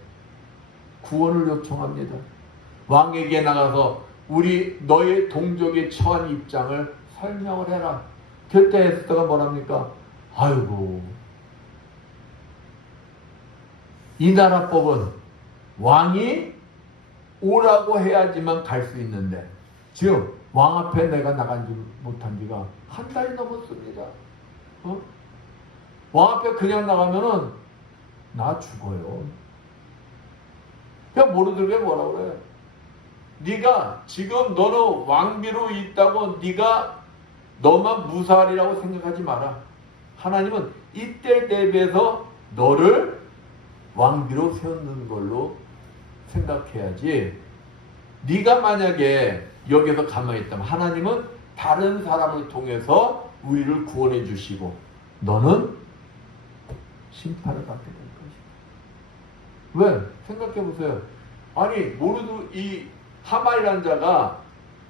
구원을 요청합니다. 왕에게 나가서 우리 너의 동족의 처한 입장을 설명을 해라. 그때 에스더가 뭐랍니까? 아이고, 이 나라 법은 왕이 오라고 해야지만 갈 수 있는데 지금 왕 앞에 내가 나간 지 못한 지가 한 달이 넘었습니다. 왕 앞에 그냥 나가면은 나 죽어요. 그냥 모르드게 뭐라고 그래요? 네가 지금 너는 왕비로 있다고 네가 너만 무사하리라고 생각하지 마라. 하나님은 이때 대비해서 너를 왕비로 세우는 걸로 생각해야지. 네가 만약에 여기서 가만히 있다면 하나님은 다른 사람을 통해서 우리를 구원해 주시고 너는 심판을 받게 될 것이다. 왜? 생각해 보세요. 아니 모르도 이 하만이라는 자가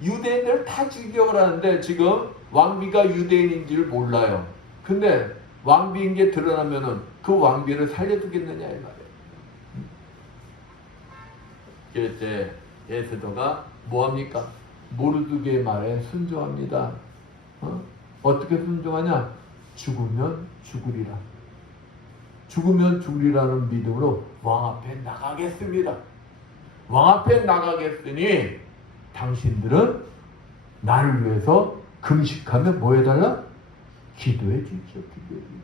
유대인들을 다 죽이려고 하는데 지금 왕비가 유대인인지를 몰라요. 근데 왕비인 게 드러나면은 그 왕비를 살려두겠느냐 이 말이에요. 그럴 때 에스더가 뭐합니까? 모르드게의 말에 순종합니다. 어떻게 순종하냐? 죽으면 죽으리라. 죽으면 죽으리라는 믿음으로 왕 앞에 나가겠습니다. 왕 앞에 나가겠으니 당신들은 나를 위해서 금식하며 뭐 해달라? 기도해 주십시오. 기도해 주십시오.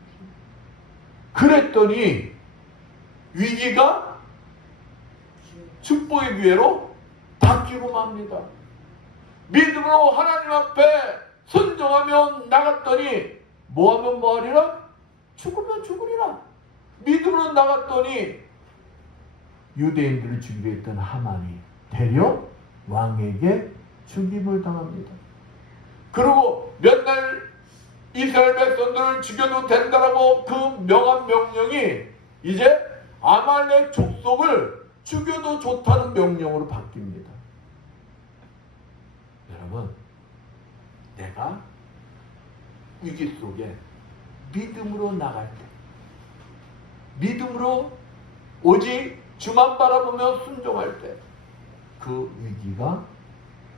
그랬더니 위기가 축복의 기회로 바뀌고 맙니다. 믿음으로 하나님 앞에 순종하며 나갔더니 뭐하면 뭐하리라? 죽으면 죽으리라. 믿음으로 나갔더니 유대인들을 죽이려 했던 하만이 되려 왕에게 죽임을 당합니다. 그리고 몇 날 이스라엘 백성들을 죽여도 된다라고 그 명한 명령이 이제 아말렉 족속을 죽여도 좋다는 명령으로 바뀝니다. 여러분, 내가 위기 속에 믿음으로 나갈 때, 믿음으로 오직 주만 바라보며 순종할 때, 그 위기가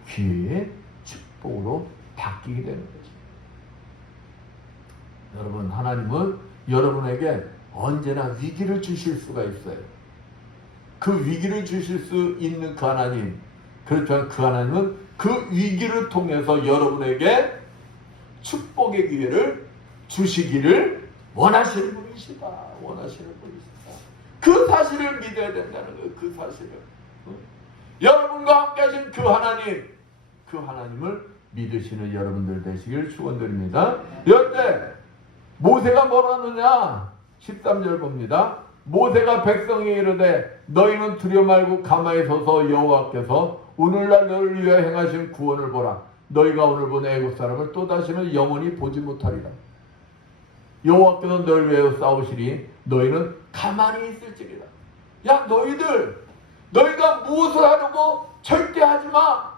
기회의 축복으로 바뀌게 되는 거죠. 여러분, 하나님은 여러분에게 언제나 위기를 주실 수가 있어요. 그 위기를 주실 수 있는 그 하나님, 그렇지만 그 하나님은 그 위기를 통해서 여러분에게 축복의 기회를 주시기를 원하시는 분이시다. 원하시는 분이시다. 그 사실을 믿어야 된다는 거예요. 그 사실을. 여러분과 함께 하신 그 하나님, 그 하나님을 믿으시는 여러분들 되시길 축원드립니다. 이때 모세가 뭐라 하느냐? 13절 봅니다. 모세가 백성에게 이르되 너희는 두려워 말고 가만히 서서 여호와께서 오늘날 너를 위하여 행하신 구원을 보라. 너희가 오늘 본 애국 사람을 또다시는 영원히 보지 못하리라. 여호와께서 너를 위하여 싸우시니 너희는 가만히 있을지니라. 야, 너희가 무엇을 하려고 절대 하지 마.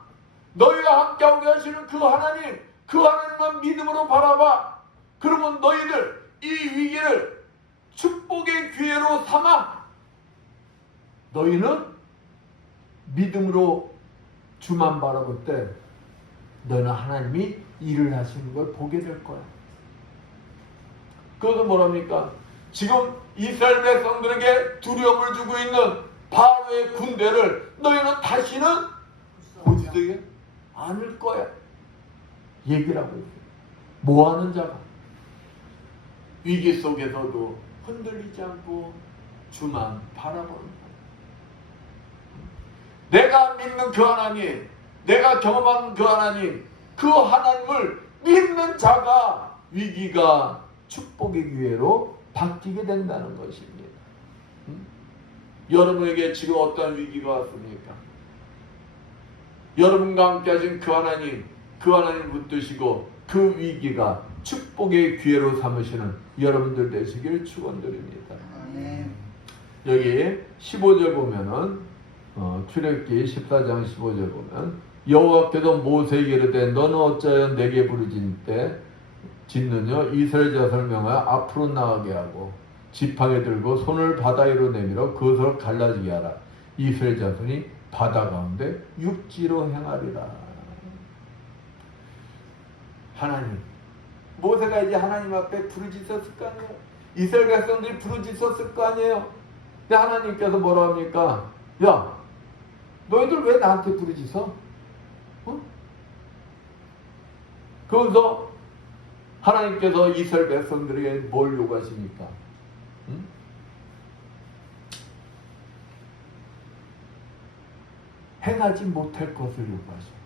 너희가 함께하고 계시는 그 하나님, 그 하나님만 믿음으로 바라봐. 그러면 너희들 이 위기를 축복의 기회로 삼아 너희는 믿음으로 주만 바라볼 때 너는 하나님이 일을 하시는 걸 보게 될 거야. 그것은 뭐랍니까? 지금 이스라엘 백성들에게 두려움을 주고 있는 바로의 군대를 너희는 다시는 보지도 않을 거야. 얘기를 하고 있어요. 뭐하는 자가 위기 속에서도 흔들리지 않고 주만 바라보는 거야. 내가 믿는 그 하나님, 내가 경험한 그 하나님, 그 하나님을 믿는 자가 위기가 축복의 기회로 바뀌게 된다는 것입니다. 여러분에게 지금 어떤 위기가 왔습니까? 여러분과 함께 하신 그 하나님, 그 하나님을 붙드시고 그 위기가 축복의 기회로 삼으시는 여러분들 되시길 축원드립니다. 아멘. 여기 15절 보면은 출애굽기 14장 15절 보면 여호와께서 모세에게 이르되 너는 어찌하여 내게 부르짖느냐 이스라엘 자손을 명하여 앞으로 나가게 하고 지팡이 들고 손을 바다 위로 내밀어 그것을 갈라지게 하라. 이스라엘 자손이 바다 가운데 육지로 행하리라. 하나님, 모세가 이제 하나님 앞에 부르짖었을 거 아니에요. 이스라엘 백성들이 부르짖었을 거 아니에요. 근데 하나님께서 뭐라 합니까? 야, 너희들 왜 나한테 부르짖어? 그러면서 하나님께서 이스라엘 백성들에게 뭘 요구하십니까? 행하지 못할 것을 요구하십니다.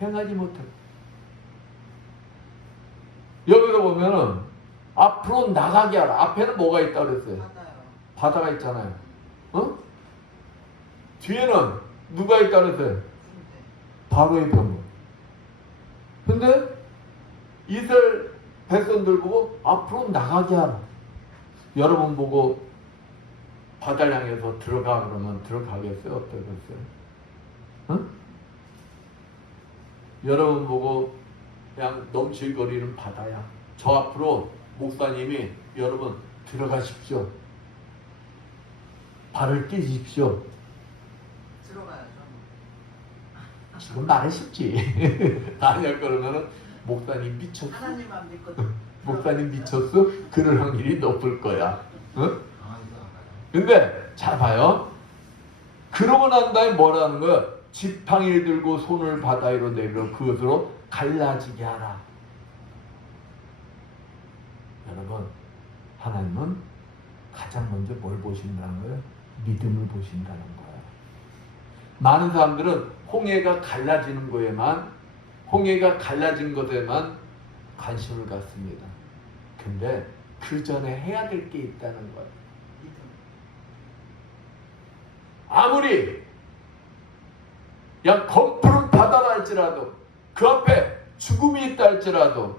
행하지 못할 것. 여기서 보면은 앞으로 나가게 하라. 앞에는 뭐가 있다 그랬어요? 바다요. 바다가 있잖아요. 뒤에는 누가 있다 그랬어요? 바로의 병거. 근데 이스라엘 백성들 보고 앞으로 나가게 하라. 여러분 보고 바다를 향해서 들어가 그러면 들어가겠어요? 어떠겠어요? 여러분 보고 그냥 넘칠거리는 바다야. 저 앞으로 목사님이 여러분 들어가십시오. 발을 띄십시오. 들어가야죠. 지금 말이 쉽지. 아니야 그러면은 목사님 미쳤어? 하나님만 믿고 목사님 미쳤어? 그럴 확률이 높을 거야. 근데 잘 봐요. 그러고 난 다음에 뭐라는 거야? 지팡이를 들고 손을 바다 위로 내밀어 그것으로 갈라지게 하라. 여러분, 하나님은 가장 먼저 뭘 보신다는 거예요? 믿음을 보신다는 거예요. 많은 사람들은 홍해가 갈라지는 거에만, 홍해가 갈라진 것에만 관심을 갖습니다. 근데 그 전에 해야 될 게 있다는 거예요. 아무리 그냥 검푸른 바다라 할지라도 그 앞에 죽음이 있다 할지라도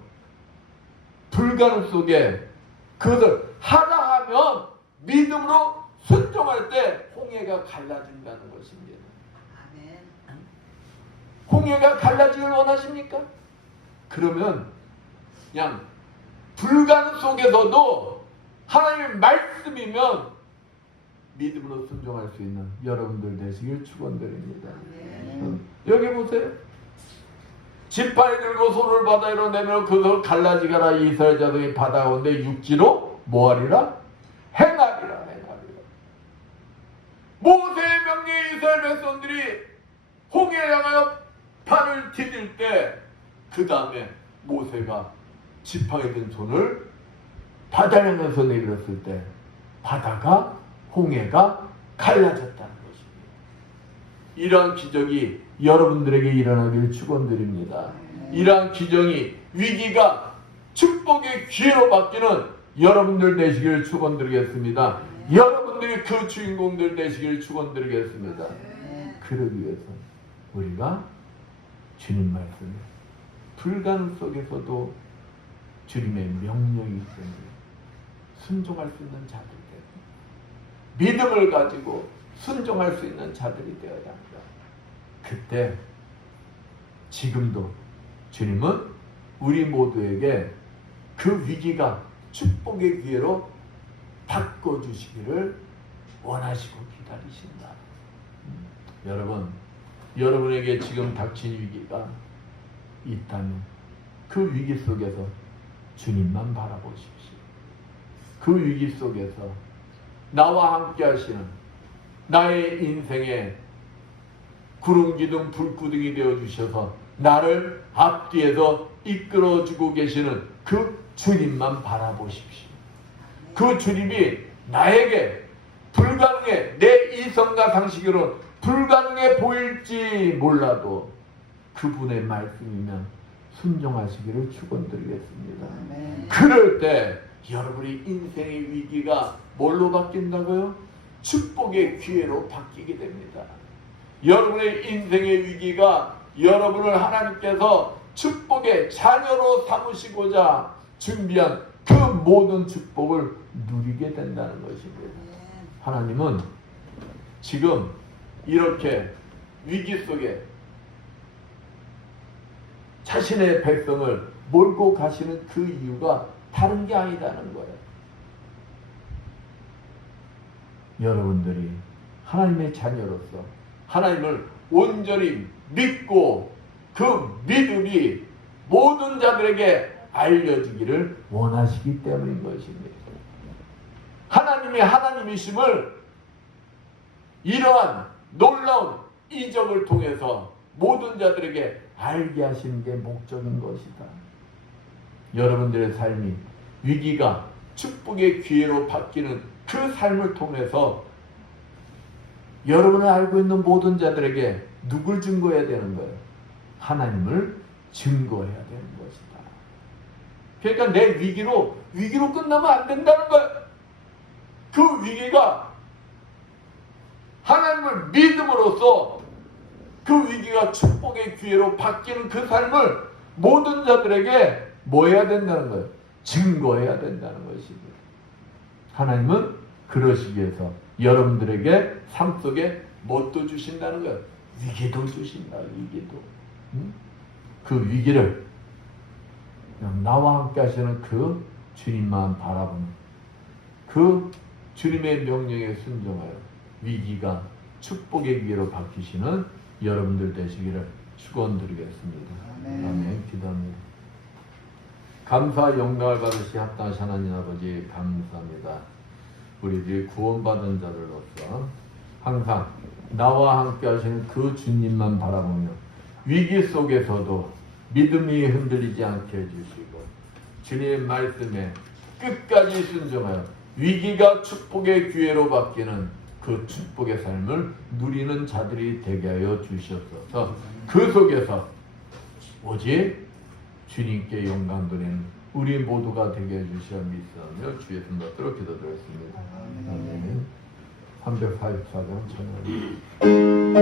불가능 속에 그것을 하라 하면 믿음으로 순종할 때 홍해가 갈라진다는 것입니다. 아멘. 홍해가 갈라지길 원하십니까? 그러면 그냥 불가능 속에서도 하나님의 말씀이면 믿음으로 순종할 수 있는 여러분들 되시길 축원드립니다. 여기 보세요. 지팡이 들고 손을 바다 위로 내밀어 그것을 갈라지게 하라. 이스라엘 자손이 바다 가운데 육지로 뭐하리라? 행하리라. 모세의 명령에 이스라엘 백성들이 홍해에 향하여 발을 디딜 때 그 다음에 모세가 지팡이 든 손을 바다를 향해서 내밀었을 때 바다가 홍해가 갈라졌다는 것입니다. 이러한 기적이 여러분들에게 일어나기를 축원드립니다. 이러한 기적이 위기가 축복의 기회로 바뀌는 여러분들 되시기를 축원드리겠습니다. 여러분들이 그 주인공들 되시기를 축원드리겠습니다. 그러기 위해서 우리가 주님 말씀에 불가능 속에서도 주님의 명령이 있으니 순종할 수 있는 자들 믿음을 가지고 순종할 수 있는 자들이 되어야 합니다. 그때 지금도 주님은 우리 모두에게 그 위기가 축복의 기회로 바꿔주시기를 원하시고 기다리신다. 여러분, 여러분에게 지금 닥친 위기가 있다면 그 위기 속에서 주님만 바라보십시오. 그 위기 속에서 나와 함께 하시는 나의 인생에 구름기둥 불구둥이 되어주셔서 나를 앞뒤에서 이끌어주고 계시는 그 주님만 바라보십시오. 그 주님이 나에게 불가능해, 내 이성과 상식으로 불가능해 보일지 몰라도 그분의 말씀이면 순종하시기를 축원드리겠습니다. 그럴 때 여러분의 인생의 위기가 뭘로 바뀐다고요? 축복의 기회로 바뀌게 됩니다. 여러분의 인생의 위기가 여러분을 하나님께서 축복의 자녀로 삼으시고자 준비한 그 모든 축복을 누리게 된다는 것입니다. 하나님은 지금 이렇게 위기 속에 자신의 백성을 몰고 가시는 그 이유가 다른 게 아니다는 거예요. 여러분들이 하나님의 자녀로서 하나님을 온전히 믿고 그 믿음이 모든 자들에게 알려지기를 원하시기 때문인 것입니다. 하나님의 하나님이심을 이러한 놀라운 이적을 통해서 모든 자들에게 알게 하시는 게 목적인 것이다. 여러분들의 삶이 위기가 축복의 기회로 바뀌는 그 삶을 통해서 여러분을 알고 있는 모든 자들에게 누굴 증거해야 되는 거예요? 하나님을 증거해야 되는 것이다. 그러니까 내 위기로 끝나면 안 된다는 거예요. 그 위기가 하나님을 믿음으로써 그 위기가 축복의 기회로 바뀌는 그 삶을 모든 자들에게 뭐 해야 된다는 거예요? 증거해야 된다는 것입니다. 하나님은 그러시기 위해서 여러분들에게 삶 속에 뭣도 주신다는 거예요? 위기도 주신다. 위기도. 그 위기를 나와 함께 하시는 그 주님만 바라보는 그 주님의 명령에 순종하여 위기가 축복의 기회로 바뀌시는 여러분들 되시기를 축원드리겠습니다. 아멘. 기도합니다. 감사 영광을 받으시 합당하신 하나님 아버지 감사합니다. 우리들이 구원받은 자들로서 항상 나와 함께 하시는 그 주님만 바라보며 위기 속에서도 믿음이 흔들리지 않게 해주시고 주님의 말씀에 끝까지 순종하여 위기가 축복의 기회로 바뀌는 그 축복의 삶을 누리는 자들이 되게 하여 주시옵소서. 그 속에서 오직 주님께 영광 돌리는 우리 모두가 되게 해주시어 믿사오며 주의 손 받들어 기도드렸습니다. 아멘. 344장 찬양.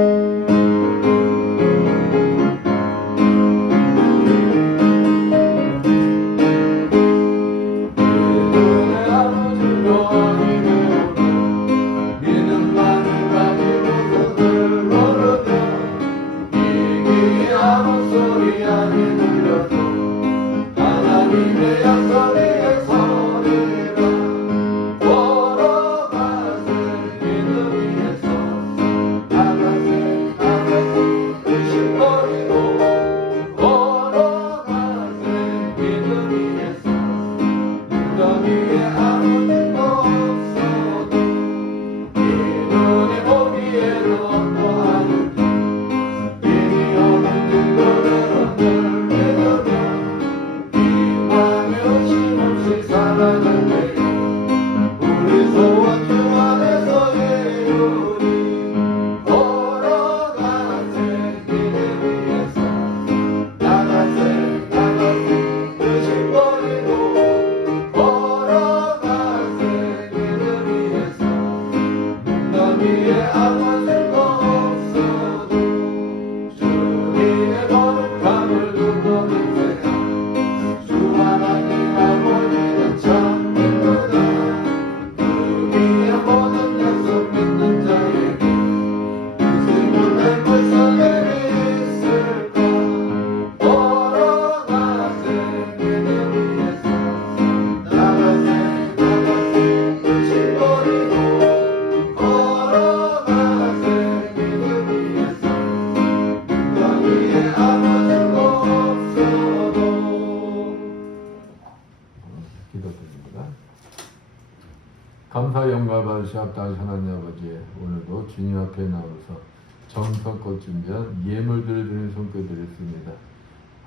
감사 영광 받으시옵다 하나님 아버지, 오늘도 주님 앞에 나와서 정성껏 준비한 예물들을 드리는 손길 드렸습니다.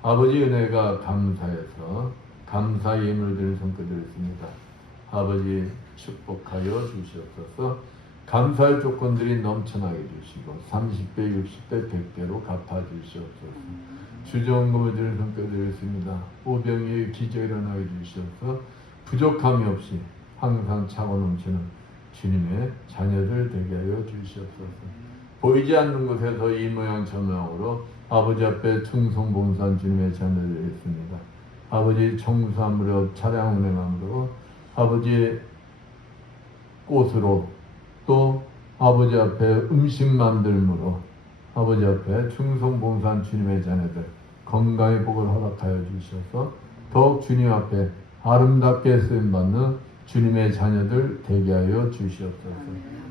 아버지 은혜가 감사해서 감사 예물 드리는 손길 드렸습니다. 아버지 축복하여 주시옵소서. 감사의 조건들이 넘쳐나게 주시고 30배, 60배, 100배로 갚아 주시옵소서. 주정금을 드리는 손길 드렸습니다. 오병이의 기적이 일어나게 주시옵소서. 부족함이 없이 항상 차고 넘치는 주님의 자녀들 되게 하여 주시옵소서. 보이지 않는 곳에서 이 모양 저 모양으로 아버지 앞에 충성봉사한 주님의 자녀들이 있습니다. 아버지 청소한 무렵 차량 운행함으로 아버지 꽃으로 또 아버지 앞에 음식 만들므로 아버지 앞에 충성봉사한 주님의 자녀들 건강의 복을 허락하여 주셔서 더욱 주님 앞에 아름답게 쓰임받는 주님의 자녀들 되게 하여 주시옵소서.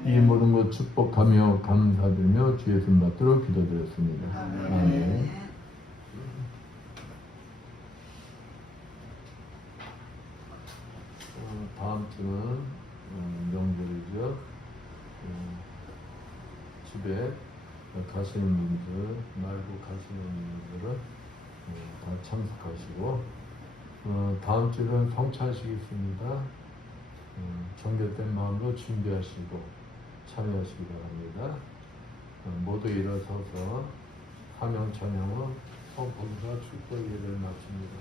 이 모든 것 축복하며 감사드리며 주의 손 받도록 기도드렸습니다. 아멘. 다음 주는 명절이죠. 집에 가시는 분들 말고 가시는 분들은 다 참석하시고 다음 주는 성찬식이 있습니다. 정결된 마음으로 준비하시고 참여하시기 바랍니다. 모두 일어서서 사명 찬양으로 성봉사 축복 예배를 마칩니다.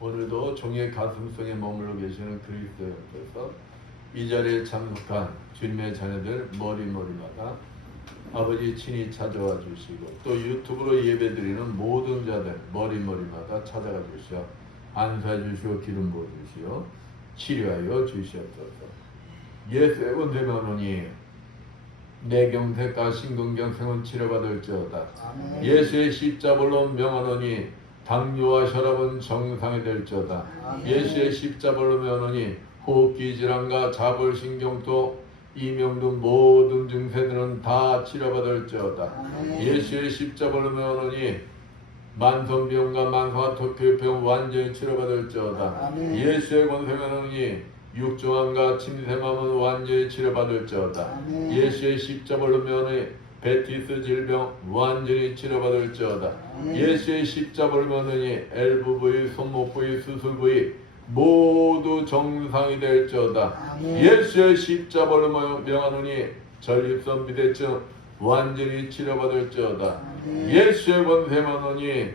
오늘도 종의 가슴속에 머물러 계시는 그리스도께서 이 자리에 참석한 주님의 자녀들 머리마다 아버지 친히 찾아와 주시고 또 유튜브로 예배드리는 모든 자들 머리마다 찾아가 주시어 안수해 주시고 기름 부어 주시어 치료하여 주시옵소서. 예수의 권세만오니 내경색과 심근경색은 치료받을지어다. 예수의 십자벌로 명하노니 당뇨와 혈압은 정상이 될지어다. 예수의 십자벌로 명하노니 호흡기 질환과 자골신경도 이명 등 모든 증세들은 다 치료받을지어다. 예수의 십자벌로 명하노니 만성병과 만성아토피병 완전히 치료받을지어다. 예수의 권세 명하노니 육종암과 침샘암은 완전히 치료받을지어다. 예수의 십자벌로 명하노니 베티스 질병 완전히 치료받을지어다. 예수의 십자벌로 명하노니 엘부부위, 손목부위, 수술부위 모두 정상이 될지어다. 예수의 십자벌로 명하노니 전립선 비대증 완전히 치료받을지어다. 예수의 권세만오니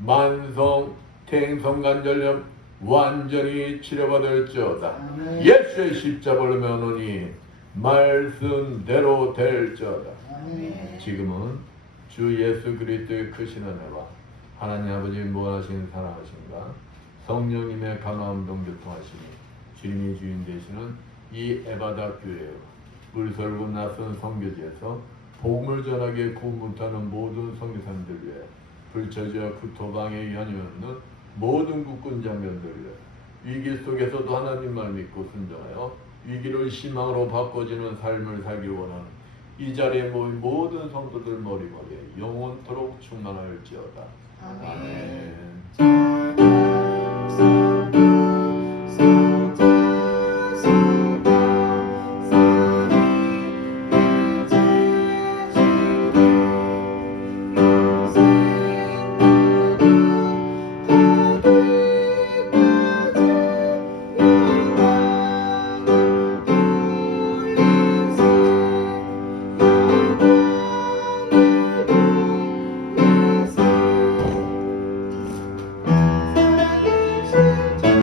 만성 태행성관절염 완전히 치료받을지어다. 예수의 십자벌로 명하노니 말씀대로 될지어다. 지금은 주 예수 그리스도의 크신 은혜와 하나님 아버지 무한하신 사랑하심과 성령님의 감화음동 교통하심이 주님이 주인 되시는 이 에바다 교회와 물설고 낯선 선교지에서 복음을 전하게 구분타는 모든 선교사님들 위해 불처지와 구토방에 연이 없는 모든 국군 장병들 위해 위기 속에서도 하나님 말 믿고 순종하여 위기를 희망으로 바꿔지는 삶을 살기 원하는 이 자리에 모인 모든 성도들 머리머리에 영원토록 충만하였지어다. 아멘.